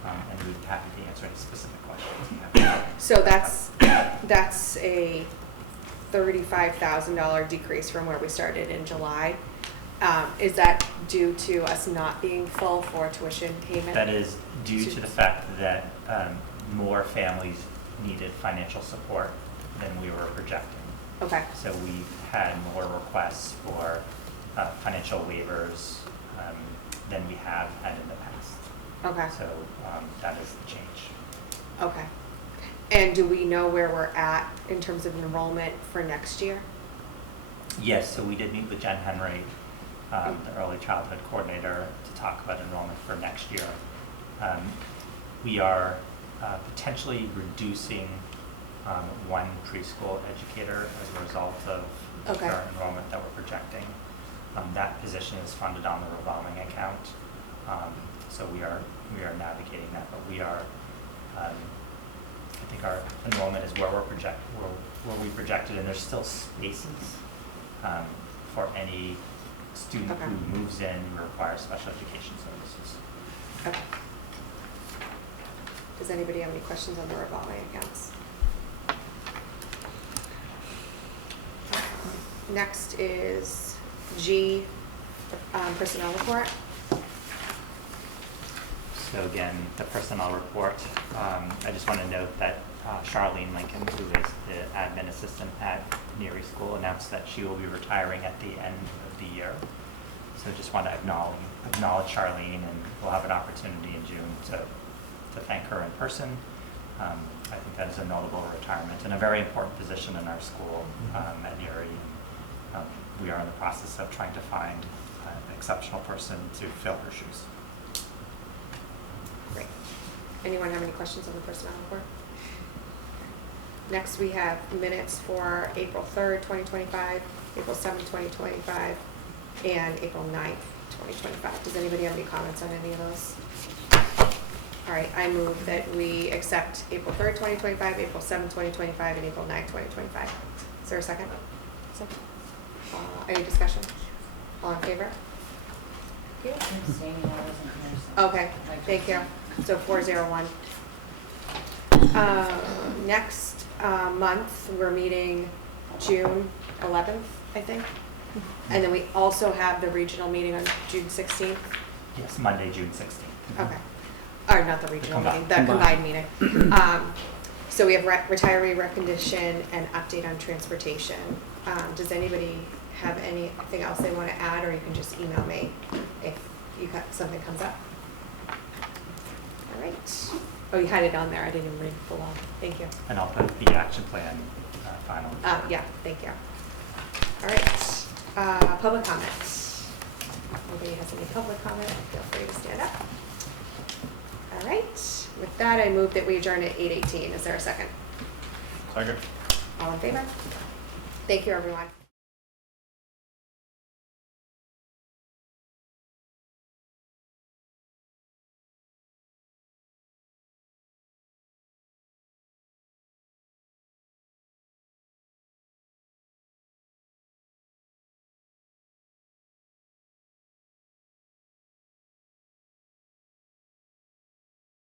And we'd be happy to answer any specific questions you have. So that's a $35,000 decrease from where we started in July. Is that due to us not being full for tuition payment? That is due to the fact that more families needed financial support than we were projecting. Okay. So we've had more requests for financial waivers than we have had in the past. Okay. So that is the change. Okay. And do we know where we're at in terms of enrollment for next year? Yes, so we did meet with Jen Henry, the early childhood coordinator, to talk about enrollment for next year. We are potentially reducing one preschool educator as a result of the current enrollment that we're projecting. That position is funded on the revolving account. So we are navigating that, but we are, I think our enrollment is where we projected, and there's still spaces for any student who moves in who requires special education services. Okay. Does anybody have any questions on the revolving accounts? Next is G, personnel report. So again, the personnel report, I just want to note that Charlene Lincoln, who is the admin assistant at Neary School, announced that she will be retiring at the end of the year. So just want to acknowledge Charlene, and we'll have an opportunity in June to thank her in person. I think that is a notable retirement and a very important position in our school at Neary. We are in the process of trying to find an exceptional person to fill her shoes. Great. Anyone have any questions on the personnel report? Next, we have minutes for April 3rd, 2025, April 7th, 2025, and April 9th, 2025. Does anybody have any comments on any of those? All right, I move that we accept April 3rd, 2025, April 7th, 2025, and April 9th, 2025. Is there a second? Second. Any discussion? All in favor? Okay, thank you. So 401. Next month, we're meeting June 11th, I think. And then we also have the regional meeting on June 16th. Yes, Monday, June 16th. Okay. Or not the regional meeting, the combined meeting. So we have retiree recognition and update on transportation. Does anybody have anything else they want to add, or you can just email me if something comes up? All right. Oh, you had it on there. I didn't even read it below. Thank you. And I'll put the action plan final. Yeah, thank you. All right. Public comments. Nobody has any public comment, feel free to stand up. All right. With that, I move that we adjourn at 8:18. Is there a second? Second. All in favor? Thank you, everyone.